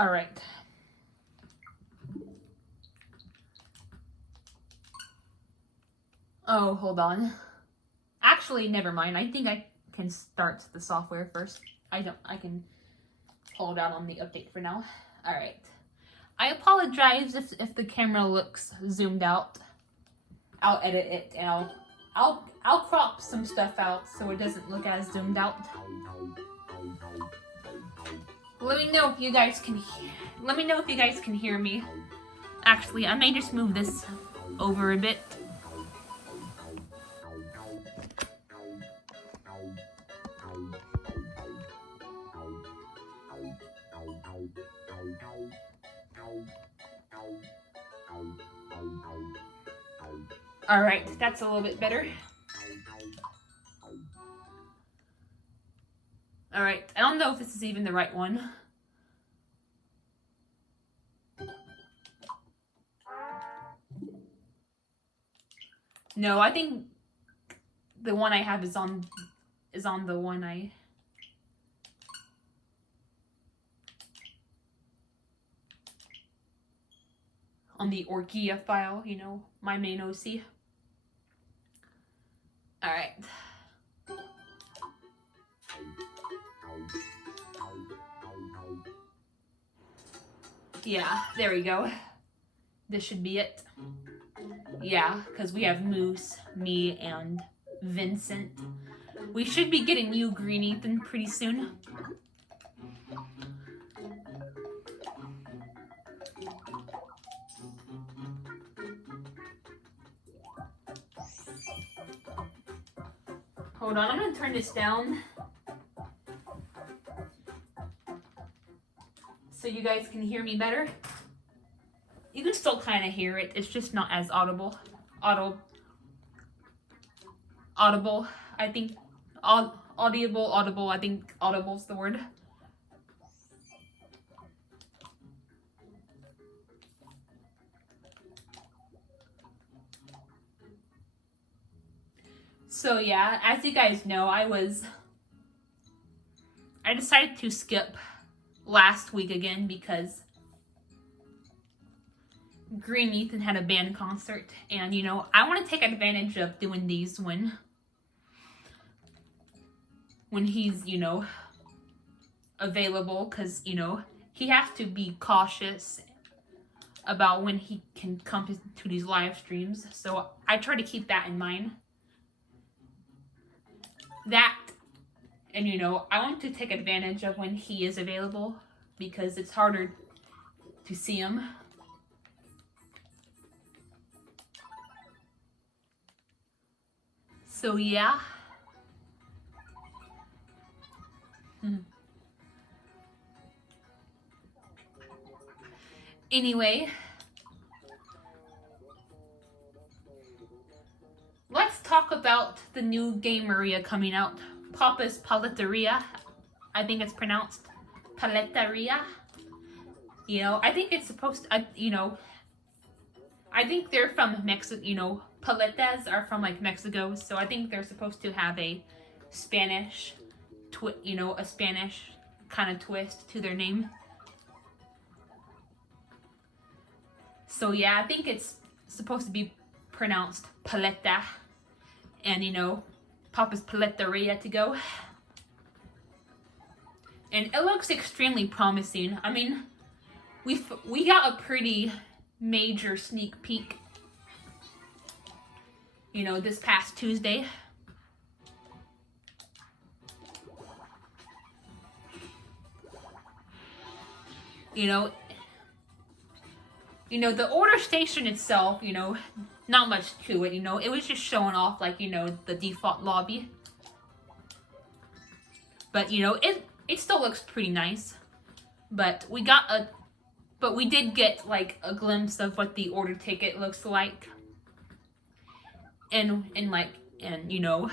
All right. Oh, hold on. Actually, never mind. I think I can start the software first. I can hold out on the update for now. All right. I apologize if the camera looks zoomed out. I'll edit it and I'll crop some stuff out so it doesn't look as zoomed out. Let me know if you guys can hear me. Actually, I may just move this over a bit. All right, that's a little bit better. All right, I don't know if this is even the right one. No, I think the one I have is on the one on the Orkia file, you know, my main OC. All right. Yeah, there we go. This should be it. Yeah, because we have Moose, me, and Vincent. We should be getting you, Green Ethan, pretty soon. Hold on, I'm gonna turn this down so you guys can hear me better. You can still kind of hear it. It's just not as audible. Audible. I think audible. I think audible's the word. So yeah, as you guys know, I decided to skip last week again because Green Ethan had a band concert, and you know, I want to take advantage of doing these when he's, you know, available, because you know, he has to be cautious about when he can come to these live streams, so I try to keep that in mind. That, and you know, I want to take advantage of when he is available because it's harder to see him. So yeah. Anyway, let's talk about the new gameria coming out, Papa's Paleteria. I think it's pronounced Paleteria. You know, I think it's supposed to, you know, I think they're from Mexico, you know, paletas are from like Mexico, so I think they're supposed to have a Spanish, you know, a Spanish kind of twist to their name. So yeah, I think it's supposed to be pronounced paleta, and you know, Papa's Paleteria to go. And it looks extremely promising. I mean, we got a pretty major sneak peek, you know, this past Tuesday. You know, the order station itself, you know, not much to it, you know, it was just showing off, like, you know, the default lobby. But, you know, it still looks pretty nice. But we did get, like, a glimpse of what the order ticket looks like. And you know,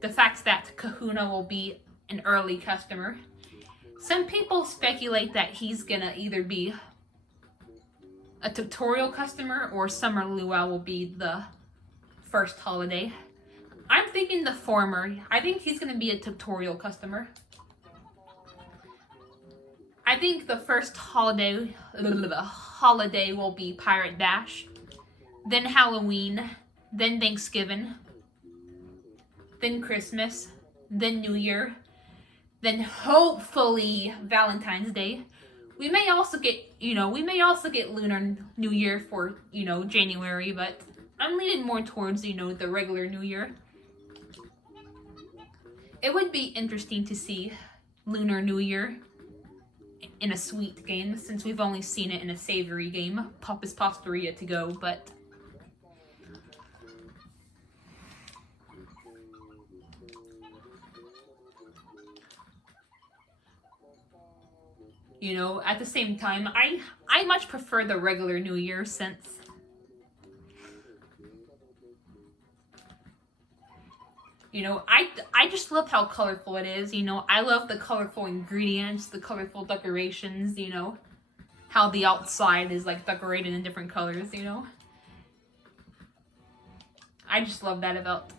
the fact that Kahuna will be an early customer. Some people speculate that he's gonna either be a tutorial customer or Summer Luau will be the first holiday. I'm thinking the former. I think he's gonna be a tutorial customer. I think the first holiday will be Pirate Dash, then Halloween, then Thanksgiving, then Christmas, then New Year, then hopefully Valentine's Day. We may also get Lunar New Year for, January, but I'm leaning more towards, the regular New Year. It would be interesting to see Lunar New Year in a sweet game, since we've only seen it in a savory game. Papa's Pastaria to go, but at the same time, I much prefer the regular New Year, since I just love how colorful it is. I love the colorful ingredients, the colorful decorations, how the outside is like decorated in different colors, I just love that about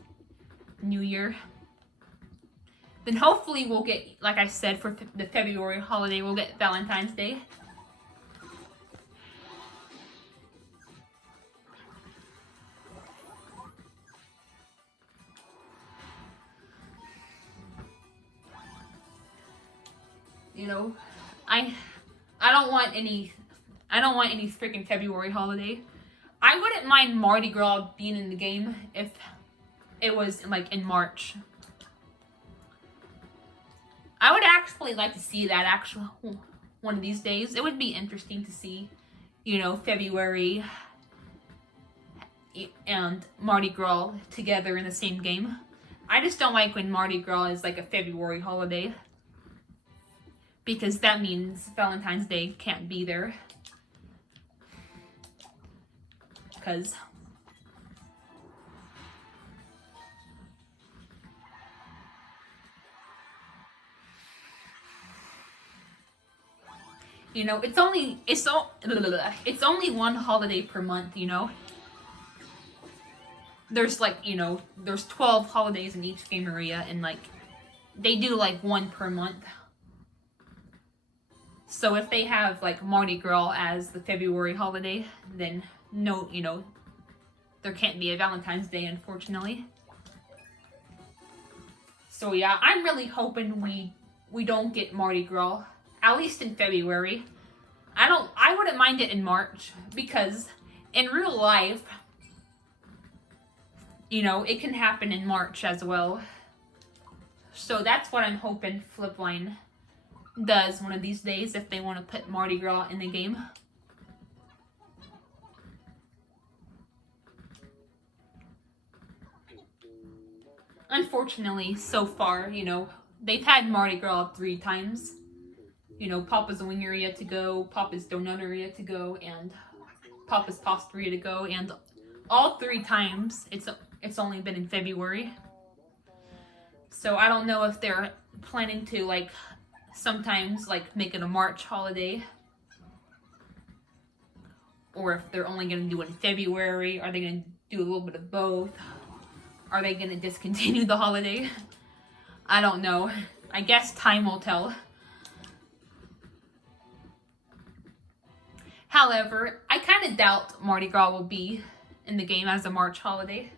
New Year. Then hopefully we'll get, like I said, for the February holiday, we'll get Valentine's Day. I don't want any freaking February holiday. I wouldn't mind Mardi Gras being in the game if it was like in March. I would actually like to see that one of these days. It would be interesting to see, February and Mardi Gras together in the same game. I just don't like when Mardi Gras is like a February holiday, because that means Valentine's Day can't be there. Because it's only one holiday per month, There's there's 12 holidays in each game area, and they do one per month. So if they have Mardi Gras as the February holiday, then no, there can't be a Valentine's Day, unfortunately. So yeah, I'm really hoping we don't get Mardi Gras, at least in February. I wouldn't mind it in March, because in real life, it can happen in March as well. So that's what I'm hoping Flipline does one of these days, if they want to put Mardi Gras in the game. Unfortunately, so far, they've had Mardi Gras 3 times. Papa's Wingeria to go, Papa's Donuteria to go, and Papa's Pastaria to go, and all 3 times it's only been in February. So I don't know if they're planning to sometimes make it a March holiday, or if they're only going to do it in February. Are they going to do a little bit of both? Are they going to discontinue the holiday? I don't know. I guess time will tell. However, I kind of doubt Mardi Gras will be in the game as a March holiday.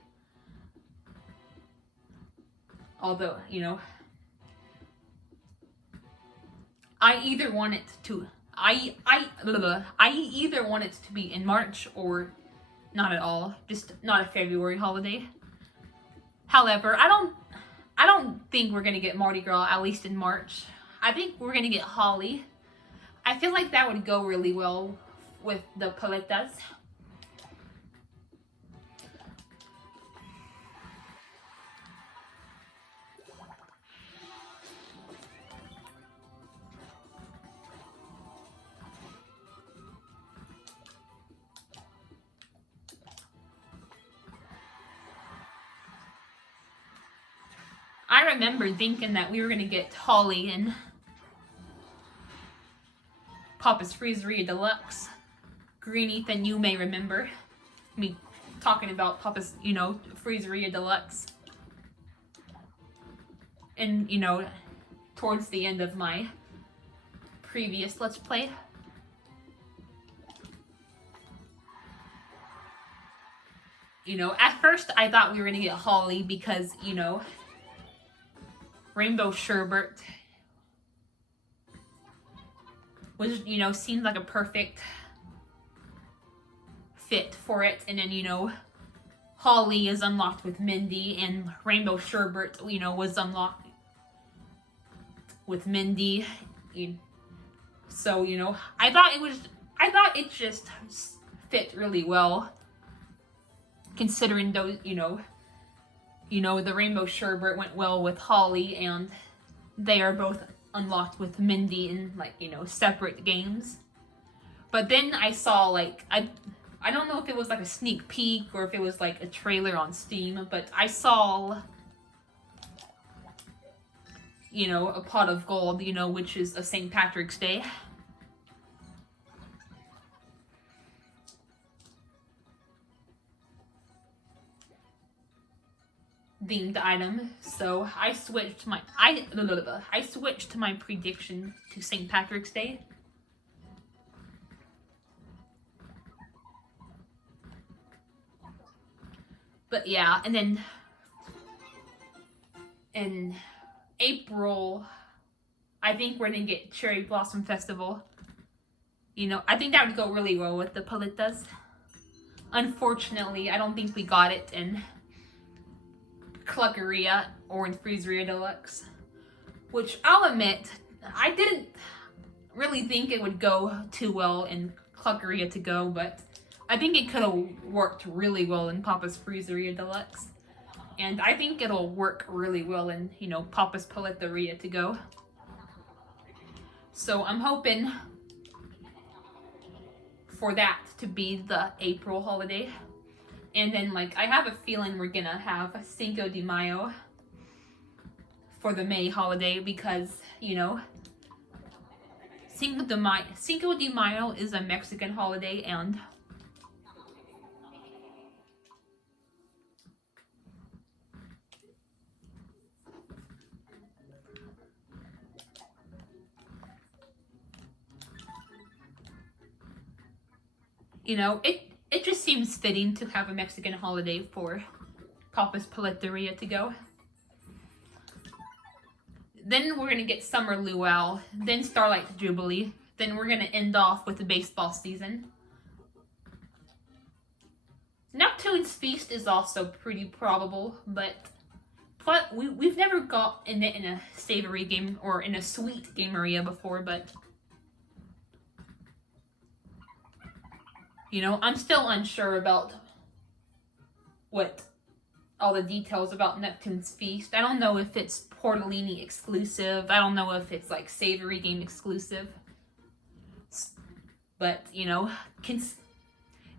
Although, I either want it to be in March or not at all, just not a February holiday. However, I don't think we're gonna get Mardi Gras, at least in March. I think we're gonna get Holly. I feel like that would go really well with the paletas. I remember thinking that we were gonna get Holly in Papa's Freezeria Deluxe. Green Ethan, you may remember me talking about Papa's, Freezeria Deluxe. And, towards the end of my previous Let's Play. You know, at first I thought we were gonna get Holly because, you know, Rainbow Sherbet was, you know, seemed like a perfect fit for it. And then, you know, Holly is unlocked with Mindy, and Rainbow Sherbet, you know, was unlocked with Mindy. So, you know, I thought it just fit really well, considering those, you know, the Rainbow Sherbet went well with Holly, and they are both unlocked with Mindy in, like, you know, separate games. But then I saw, like, I don't know if it was like a sneak peek or if it was like a trailer on Steam, but I saw, you know, a pot of gold, you know, which is a St. Patrick's Day. Themed item. So I switched my prediction to St. Patrick's Day. But yeah, and then in April, I think we're gonna get Cherry Blossom Festival. You know, I think that would go really well with the paletas. Unfortunately, I don't think we got it in Cluckeria or in Freezeria Deluxe. Which I'll admit, I didn't really think it would go too well in Cluckeria to go, but I think it could have worked really well in Papa's Freezeria Deluxe. And I think it'll work really well in, you know, Papa's Paleteria to go. So I'm hoping for that to be the April holiday. And then, like, I have a feeling we're gonna have Cinco de Mayo for the May holiday because, you know, Cinco de Mayo is a Mexican holiday, and you know, it just seems fitting to have a Mexican holiday for Papa's Paleteria to go. Then we're gonna get Summer Luau, then Starlight Jubilee, then we're gonna end off with the baseball season. Neptune's Feast is also pretty probable, but we've never got in it in a savory game or in a sweet game area before, but you know, I'm still unsure about what all the details about Neptune's Feast. I don't know if it's Portolini exclusive. I don't know if it's like savory game exclusive. But, you know,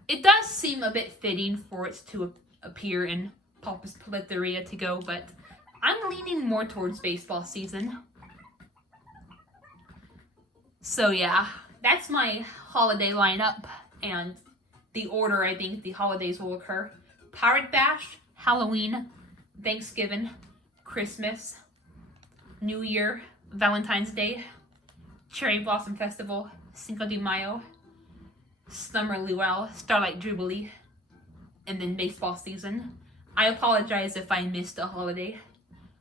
it does seem a bit fitting for it to appear in Papa's Paleteria to go, but I'm leaning more towards baseball season. So yeah, that's my holiday lineup, and the order I think the holidays will occur: Pirate Bash, Halloween, Thanksgiving, Christmas, New Year, Valentine's Day, Cherry Blossom Festival, Cinco de Mayo, Summer Luau, Starlight Jubilee, and then baseball season. I apologize if I missed a holiday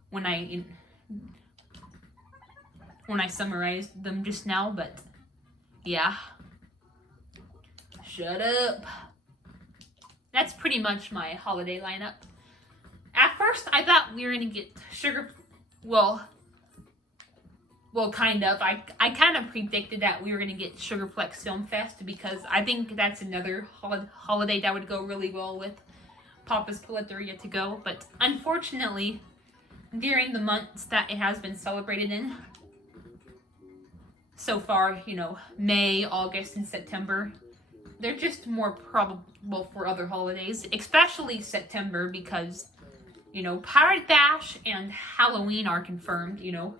when I summarized them just now, but yeah. Shut up. That's pretty much my holiday lineup. At first, I thought we were gonna get well, kind of. I kind of predicted that we were gonna get Sugarplex Film Fest because I think that's another holiday that would go really well with Papa's Paleteria to go. But unfortunately, during the months that it has been celebrated in, so far, you know, May, August, and September, they're just more probable for other holidays, especially September because, you know, Pirate Bash and Halloween are confirmed, you know.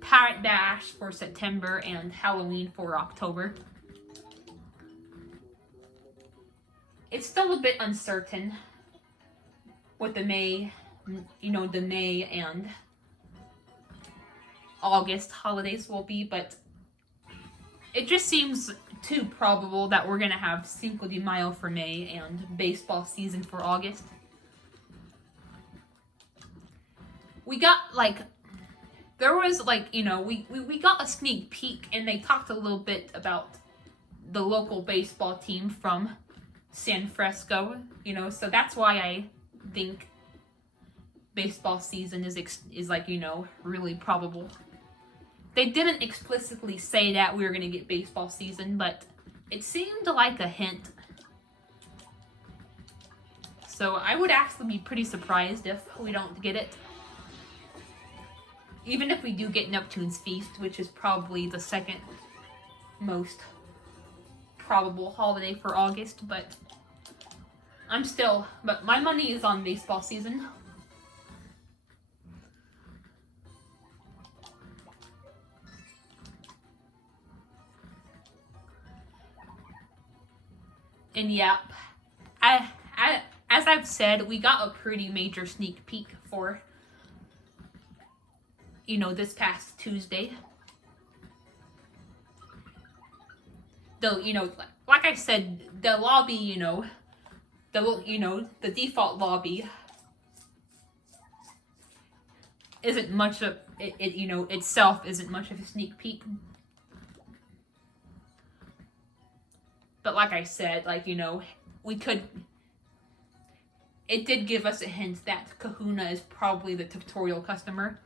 Pirate Bash for September and Halloween for October. It's still a bit uncertain what the May, you know, the May and August holidays will be, but it just seems too probable that we're gonna have Cinco de Mayo for May and baseball season for August. We got like, there was like, you know, we got a sneak peek and they talked a little bit about the local baseball team from San Fresco, you know, so that's why I think baseball season is like, you know, really probable. They didn't explicitly say that we were going to get baseball season, but it seemed like a hint. So I would actually be pretty surprised if we don't get it. Even if we do get Neptune's Feast, which is probably the second most probable holiday for August, but my money is on baseball season. And yeah, as I've said, we got a pretty major sneak peek for, you know, this past Tuesday. Though, you know, like I said, the lobby, you know, the default lobby isn't much of it, you know, itself isn't much of a sneak peek. But like I said, like, you know, it did give us a hint that Kahuna is probably the tutorial customer.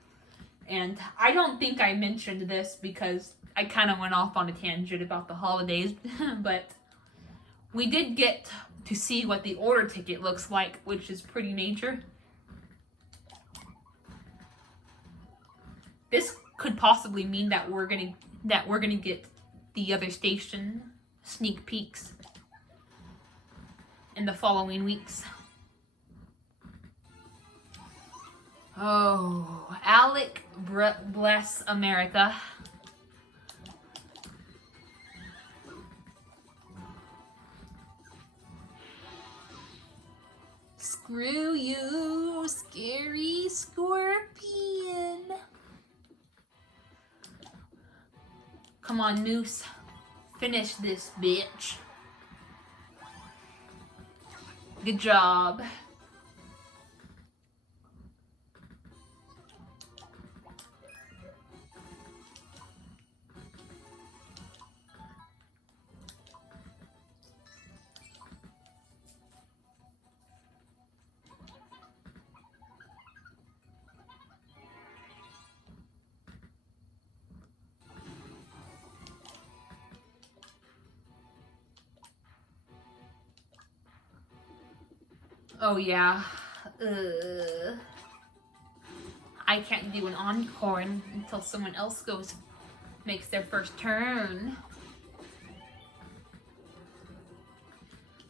And I don't think I mentioned this because I kind of went off on a tangent about the holidays, but we did get to see what the order ticket looks like, which is pretty major. This could possibly mean that we're gonna get the other station sneak peeks in the following weeks. Oh, Alec, bless America. Screw you, scary scorpion. Come on, Moose. Finish this, bitch. Good job. Oh yeah, I can't do an encore until someone else makes their first turn.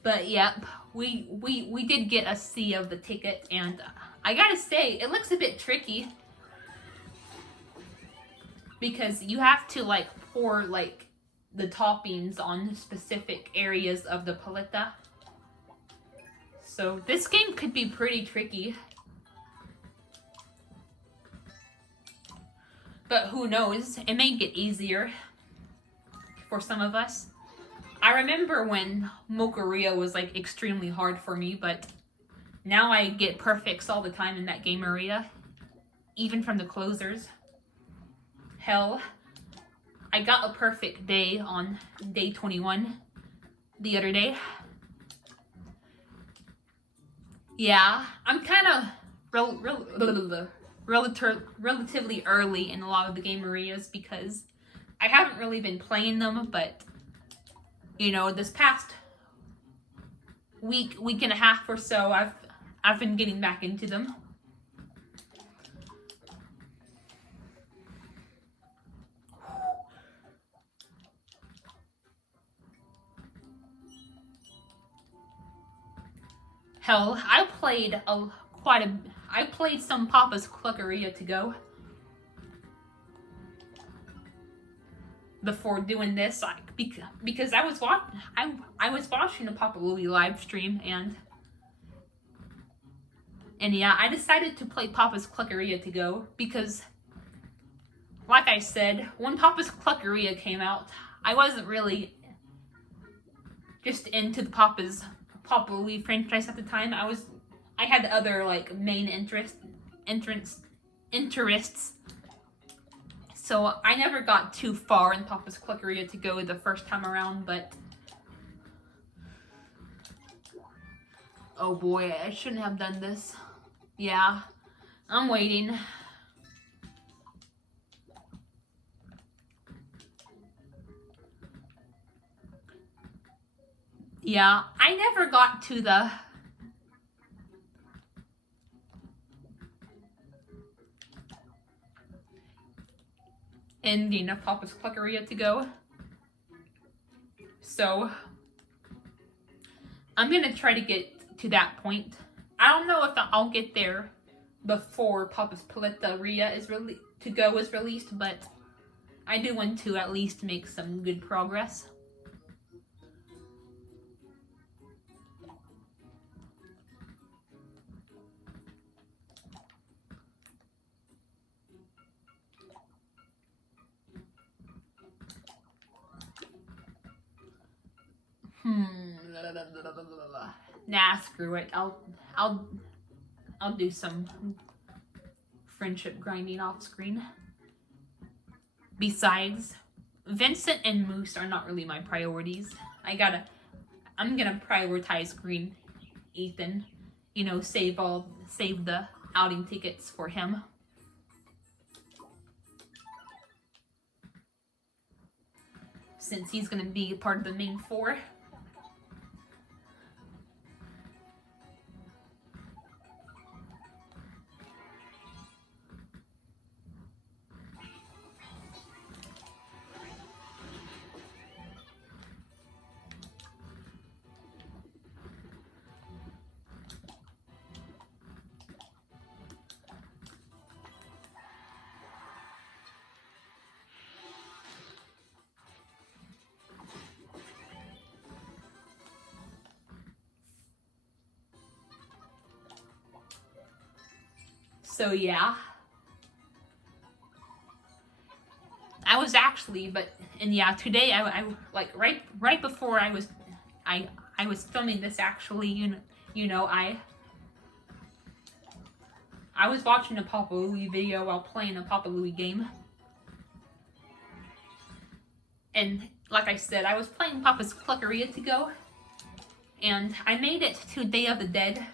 But yep, we did get a C of the ticket, and I gotta say, it looks a bit tricky. Because you have to like pour like the toppings on specific areas of the paleta. So this game could be pretty tricky. But who knows? It may get easier for some of us. I remember when Mocharia was like extremely hard for me, but now I get perfects all the time in that game area. Even from the closers. Hell, I got a perfect day on day 21 the other day. Yeah, I'm kind of relatively early in a lot of the game areas because I haven't really been playing them, but you know, this past week and a half or so, I've been getting back into them. Hell, I played some Papa's Cluckeria to go before doing this, like, because I was watching the Papa Louie live stream, and yeah, I decided to play Papa's Cluckeria to go because, like I said, when Papa's Cluckeria came out, I wasn't really just into the Papa Louie franchise at the time. I had other like main interests. So I never got too far in Papa's Cluckeria to go the first time around, but oh boy, I shouldn't have done this. Yeah, I'm waiting. Yeah, I never got to the ending of Papa's Cluckeria to go. So I'm gonna try to get to that point. I don't know if I'll get there before Papa's Palettaria is released, but I do want to at least make some good progress. Nah, screw it. I'll do some friendship grinding off screen. Besides, Vincent and Moose are not really my priorities. I'm gonna prioritize Green Ethan. You know, save the outing tickets for him. Since he's gonna be part of the main four. So yeah, I was actually, today I like right before I was filming this actually, you know I was watching a Papa Louie video while playing a Papa Louie game, and like I said, I was playing Papa's Cluckeria to go, and I made it to Day of the Dead.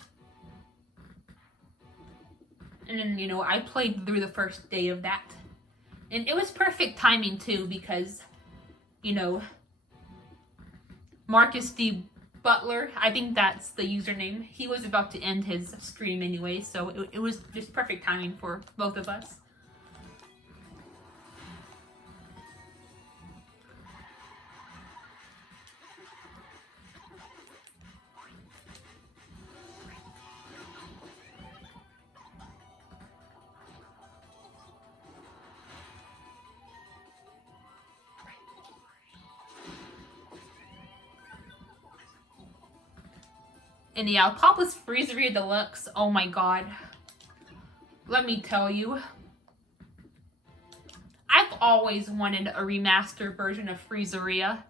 And then, I played through the first day of that. And it was perfect timing, too, because, Marcus D. Butler, I think that's the username, he was about to end his stream anyway, so it was just perfect timing for both of us. And yeah, Papa's Freezeria Deluxe, oh my god. Let me tell you. I've always wanted a remastered version of Freezeria.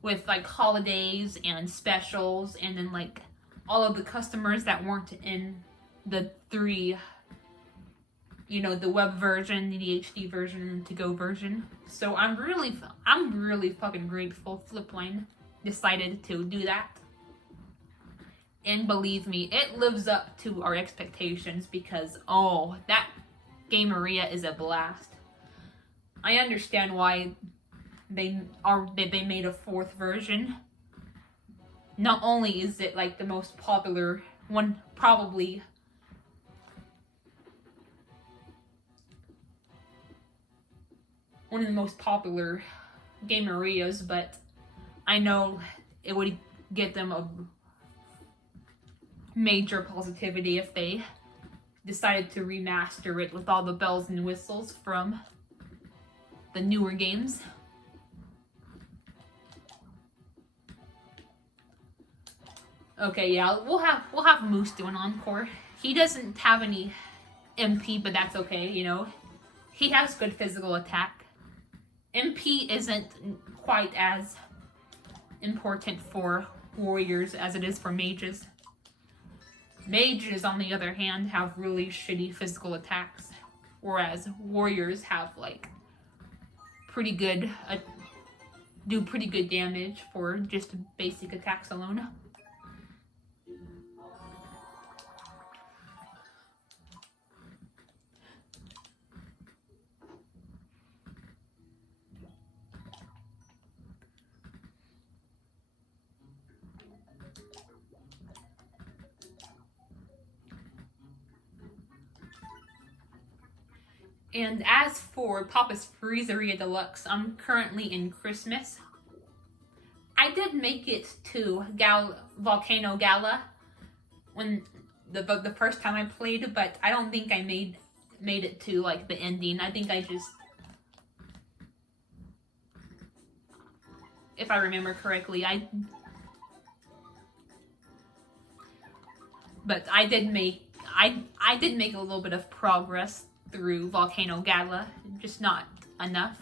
With like holidays and specials and then like all of the customers that weren't in the three, the web version, the HD version, and to-go version. So I'm really fucking grateful Flipline decided to do that. And believe me, it lives up to our expectations because, oh, that Gameria is a blast. I understand why they made a fourth version. Not only is it like the most popular one, probably one of the most popular Gamerias, but I know it would get them a major positivity if they decided to remaster it with all the bells and whistles from the newer games. Okay, yeah, we'll have Moose do an encore. He doesn't have any MP, but that's okay, He has good physical attack. MP isn't quite as important for warriors as it is for mages. Mages, on the other hand, have really shitty physical attacks, whereas warriors have like pretty good, do pretty good damage for just basic attacks alone. And as for Papa's Freezeria Deluxe, I'm currently in Christmas. I did make it to Volcano Gala when the first time I played, but I don't think I made it to like the ending. I think I just, if I remember correctly, I did make a little bit of progress through Volcano Gala, just not enough.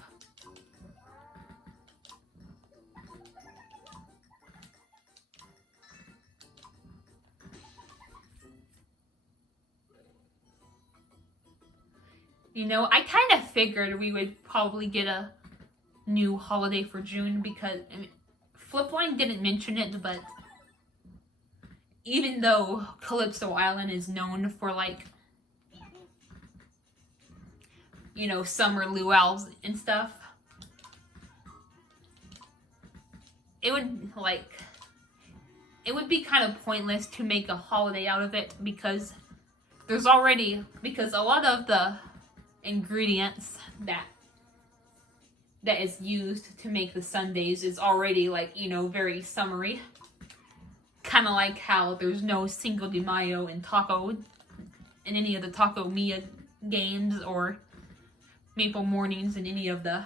You know, I kind of figured we would probably get a new holiday for June because Flipline didn't mention it, but even though Calypso Island is known for like, you know, summer luau's and stuff, it would be kind of pointless to make a holiday out of it because a lot of the ingredients that is used to make the sundaes is already like, you know, very summery. Kind of like how there's no Cinco de Mayo in any of the Taco Mia games or Maple Mornings in any of the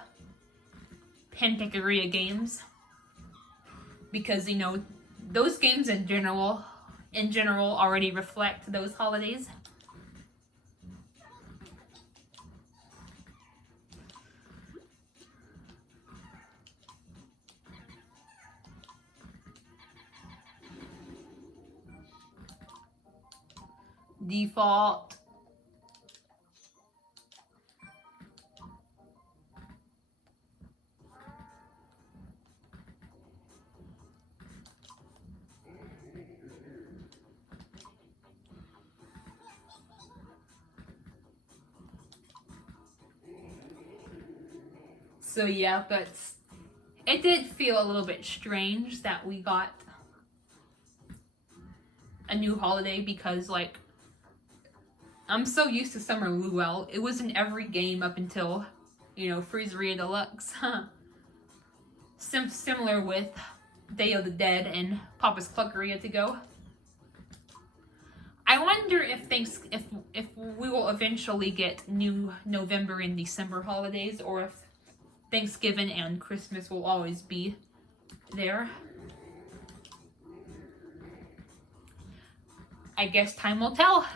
Pancakeria games. Because, you know, those games in general already reflect those holidays. Default. So yeah, but it did feel a little bit strange that we got a new holiday because, like, I'm so used to Summer Luau. It was in every game up until, you know, Freezeria Deluxe. Similar with Day of the Dead and Papa's Cluckeria to go. I wonder if we will eventually get new November and December holidays, or if Thanksgiving and Christmas will always be there. I guess time will tell.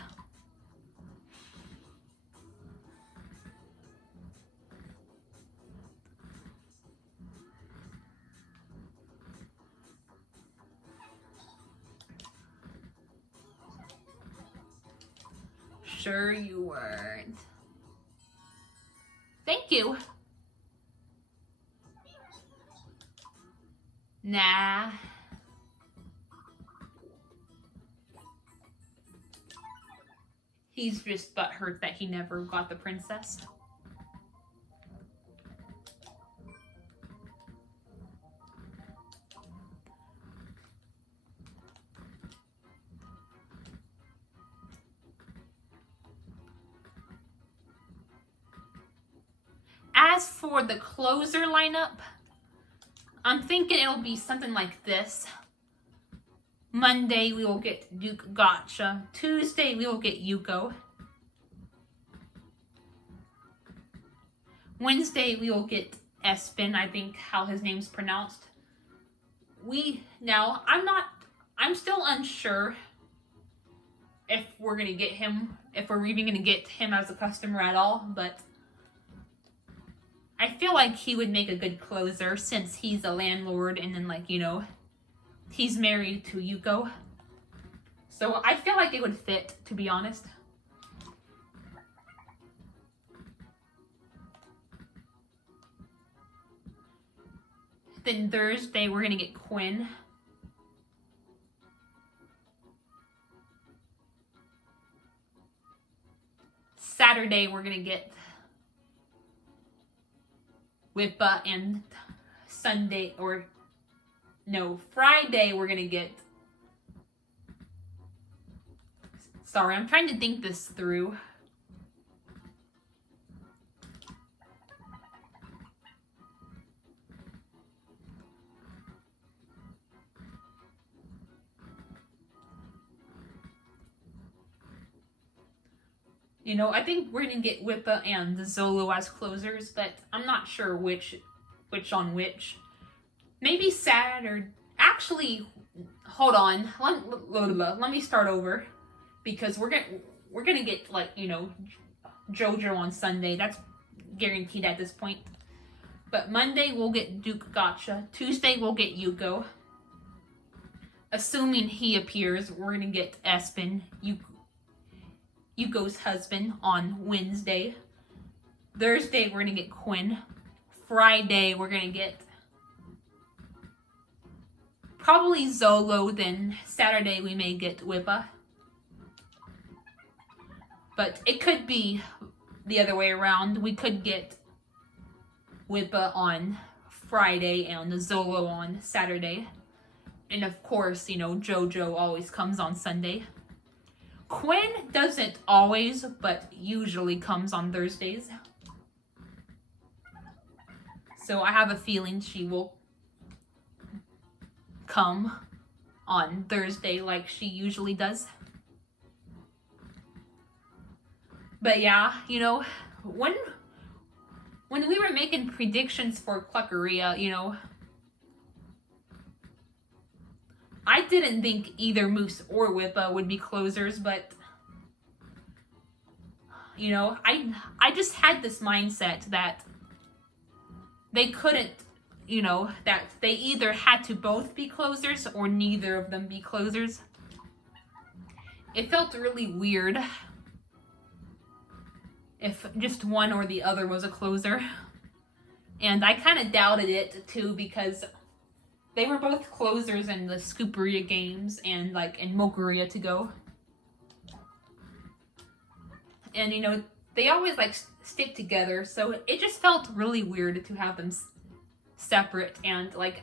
Sure you weren't. Thank you. Nah. He's just butthurt that he never got the princess. As for the closer lineup, I'm thinking it'll be something like this. Monday we will get Duke Gotcha. Tuesday we will get Yuko. Wednesday we will get Espen, I think how his name's pronounced. I'm still unsure if we're gonna get him, if we're even gonna get him as a customer at all, but I feel like he would make a good closer since he's a landlord and then, like, you know, he's married to Yuko. So I feel like it would fit, to be honest. Then Thursday, we're gonna get Quinn. Saturday, we're gonna get Wippa, and Sunday, or no, Friday, we're gonna get... Sorry, I'm trying to think this through. You know, I think we're gonna get Wippa and Zolo as closers, but I'm not sure which on which. Maybe Saturday. Actually, hold on. Let me start over, because we're gonna get, like, you know, JoJo on Sunday. That's guaranteed at this point. But Monday we'll get Duke Gotcha. Tuesday we'll get Yuko. Assuming he appears, we're gonna get Espen, Yuko's husband, on Wednesday. Thursday, we're gonna get Quinn. Friday, we're gonna get probably Zolo. Then Saturday, we may get Wippa. But it could be the other way around. We could get Wippa on Friday and Zolo on Saturday. And of course, you know, JoJo always comes on Sunday. Quinn doesn't always, but usually comes on Thursdays. So I have a feeling she will come on Thursday like she usually does. But yeah, you know, when we were making predictions for Cluckeria, you know, I didn't think either Moose or Wippa would be closers, but, you know, I just had this mindset that they couldn't, you know, that they either had to both be closers or neither of them be closers. It felt really weird if just one or the other was a closer. And I kind of doubted it too, because they were both closers in the Scooperia games and, like, in Mokuria to go. And, you know, they always, like, stick together, so it just felt really weird to have them separate. And, like,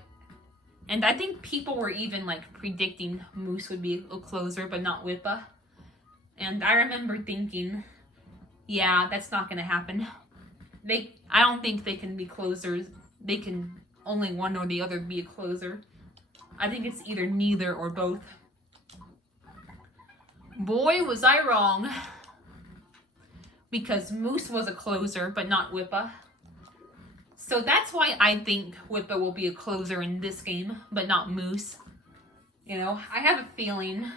and I think people were even, like, predicting Moose would be a closer, but not Wippa. And I remember thinking, yeah, that's not gonna happen. I don't think they can be closers. They can only one or the other be a closer. I think it's either neither or both. Boy, was I wrong. Because Moose was a closer, but not Wippa. So that's why I think Wippa will be a closer in this game, but not Moose. You know, I have a feeling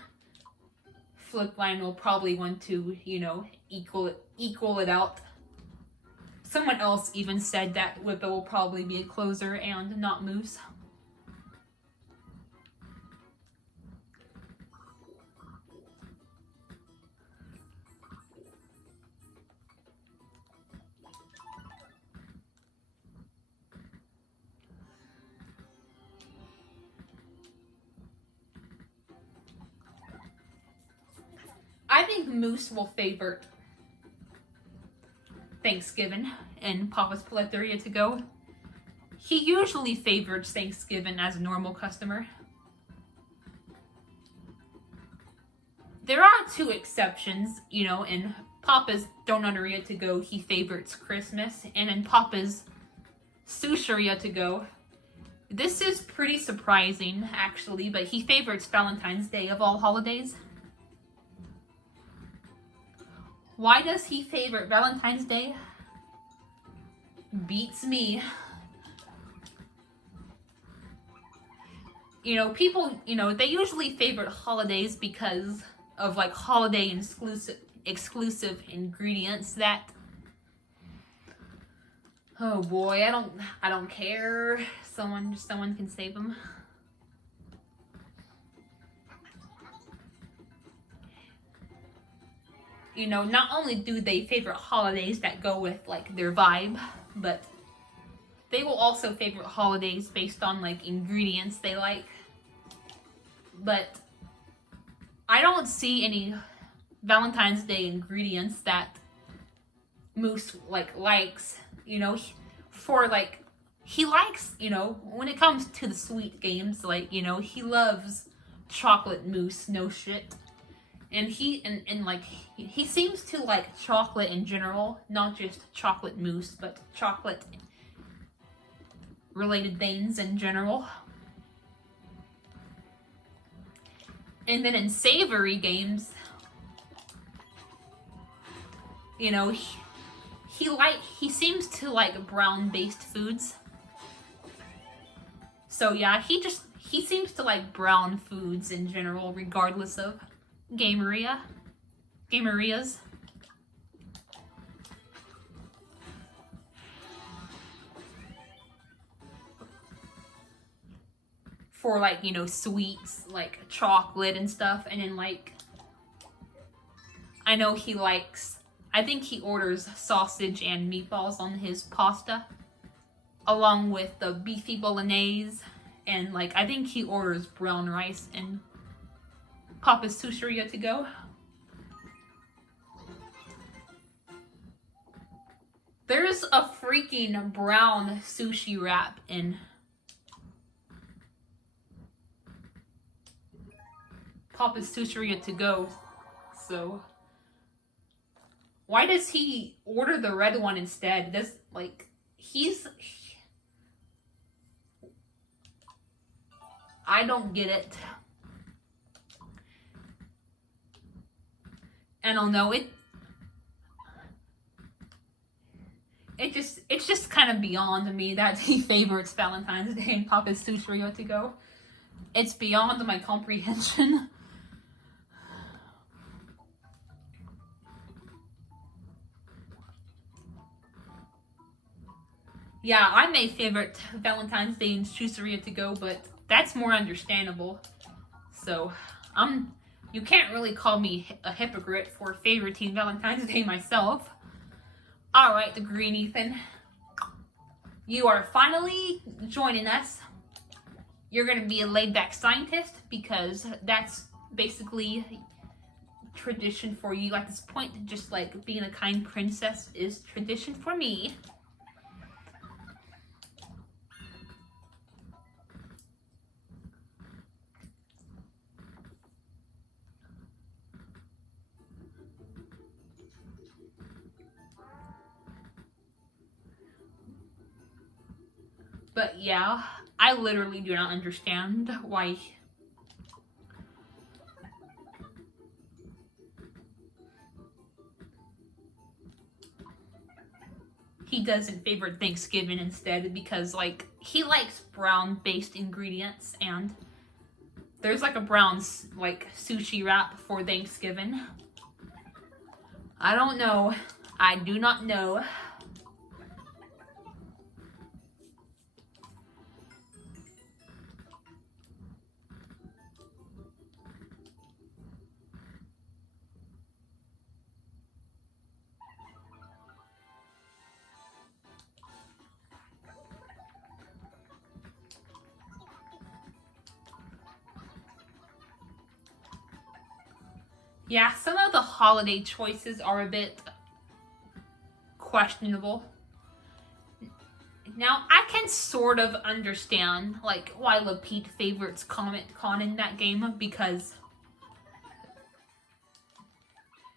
Flipline will probably want to, you know, equal it out. Someone else even said that Wippa will probably be a closer and not Moose. I think Moose will favor Thanksgiving and Papa's Paletteria to go. He usually favors Thanksgiving as a normal customer. There are two exceptions, you know. In Papa's Donuteria to go, he favorites Christmas, and in Papa's Sushiria to go, this is pretty surprising actually, but he favorites Valentine's Day of all holidays. Why does he favorite Valentine's Day? Beats me. You know, people, you know, they usually favorite holidays because of, like, holiday exclusive ingredients that Oh boy, I don't care. Someone can save him. You know, not only do they favorite holidays that go with like their vibe, but they will also favorite holidays based on like ingredients they like. But I don't see any Valentine's Day ingredients that Moose likes, you know, for like he likes, you know, when it comes to the sweet games, like, you know, he loves chocolate mousse, no shit. And he seems to like chocolate in general, not just chocolate mousse, but chocolate related things in general. And then in savory games, you know, he seems to like brown based foods. So yeah, he seems to like brown foods in general, regardless of gamerias. For like, you know, sweets like chocolate and stuff. And then like I know he likes, I think he orders sausage and meatballs on his pasta along with the beefy bolognese, and like I think he orders brown rice and Papa's Sushiria to go. There's a freaking brown sushi wrap in Papa's Sushiria to go. So why does he order the red one instead? Does like I don't get it. I don't know, it's just kind of beyond me that he favorites Valentine's Day and Papa's Sushiria to go. It's beyond my comprehension. Yeah, I may favorite Valentine's Day and Sushiria to go, but that's more understandable. So, you can't really call me a hypocrite for favoriting Valentine's Day myself. Alright, the Green Ethan. You are finally joining us. You're going to be a laid-back scientist because that's basically tradition for you at this point. Just like being a kind princess is tradition for me. But yeah, I literally do not understand why he doesn't favorite Thanksgiving instead, because like he likes brown based ingredients and there's like a brown like sushi wrap for Thanksgiving. I don't know. I do not know. Yeah, some of the holiday choices are a bit questionable. Now, I can sort of understand like why Lapete favorites Comet Con in that game, because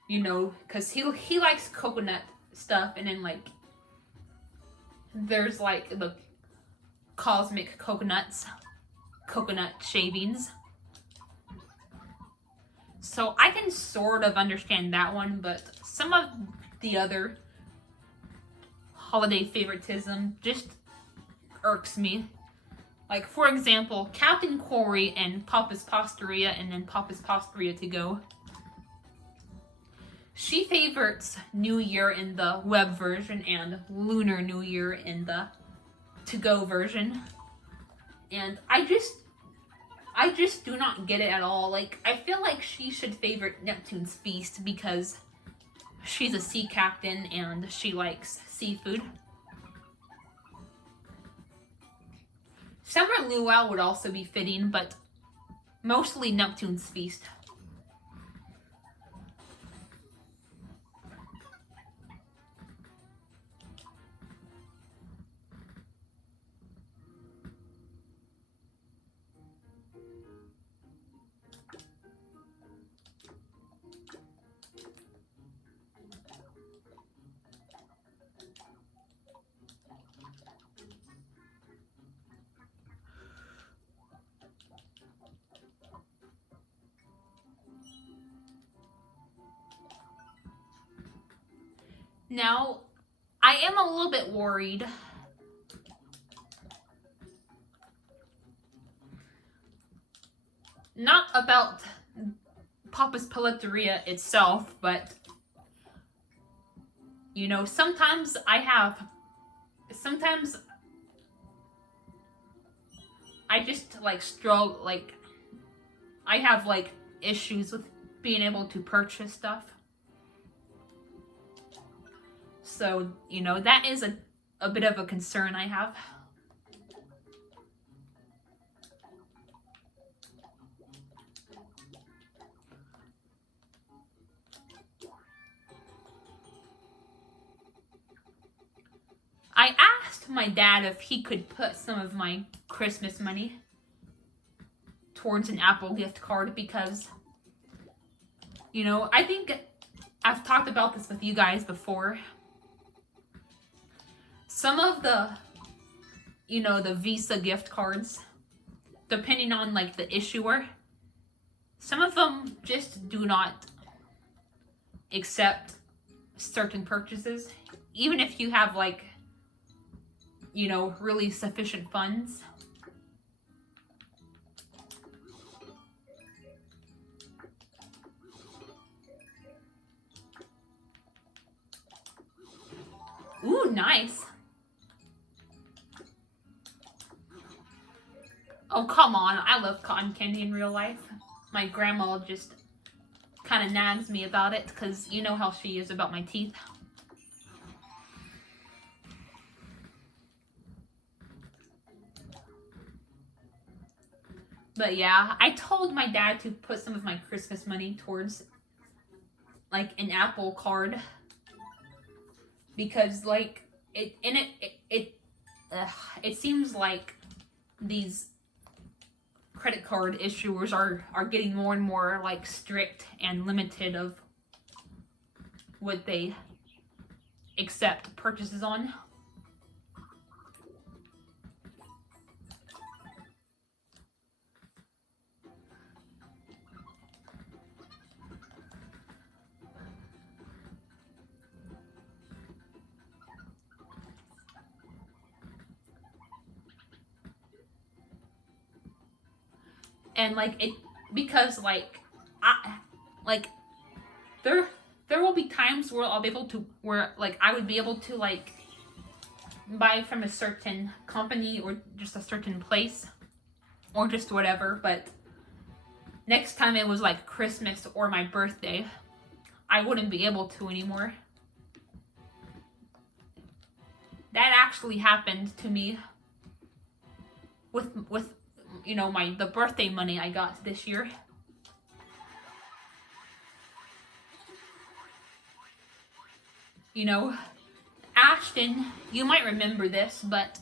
you know, because he likes coconut stuff, and then like there's like the cosmic coconut shavings. So I can sort of understand that one, but some of the other holiday favoritism just irks me. Like, for example, Captain Corey and Papa's Pastaria and then Papa's Pastaria to go. She favorites New Year in the web version and Lunar New Year in the to-go version. And I just do not get it at all. Like, I feel like she should favorite Neptune's Feast because she's a sea captain and she likes seafood. Summer Luau would also be fitting, but mostly Neptune's Feast. Now, I am a little bit worried. Not about Papa's Paleteria itself, but, you know, sometimes I just, like, struggle, like, I have, like, issues with being able to purchase stuff. So, you know, that is a bit of a concern I have. I asked my dad if he could put some of my Christmas money towards an Apple gift card because, you know, I think I've talked about this with you guys before. Some of the, you know, the Visa gift cards, depending on, like, the issuer, some of them just do not accept certain purchases, even if you have, like, you know, really sufficient funds. Ooh, nice. Oh, come on. I love cotton candy in real life. My grandma just kind of nags me about it because you know how she is about my teeth. But yeah, I told my dad to put some of my Christmas money towards, like, an Apple card. Because, like, it seems like these credit card issuers are getting more and more, like, strict and limited of what they accept purchases on. And, like, it, because, like, there will be times where I'll be able to, where, like, I would be able to, like, buy from a certain company or just a certain place or just whatever, but next time it was, like, Christmas or my birthday, I wouldn't be able to anymore. That actually happened to me with you know, the birthday money I got this year. You know, Ashton, you might remember this, but,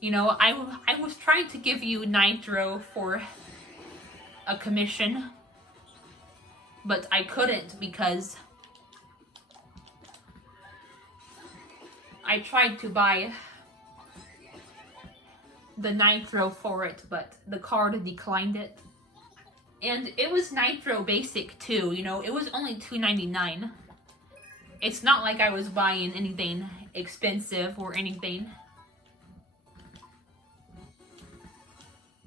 you know, I was trying to give you Nitro for a commission, but I couldn't because I tried to buy the Nitro for it, but the card declined it. And it was Nitro Basic too, you know, it was only $2.99. It's not like I was buying anything expensive or anything.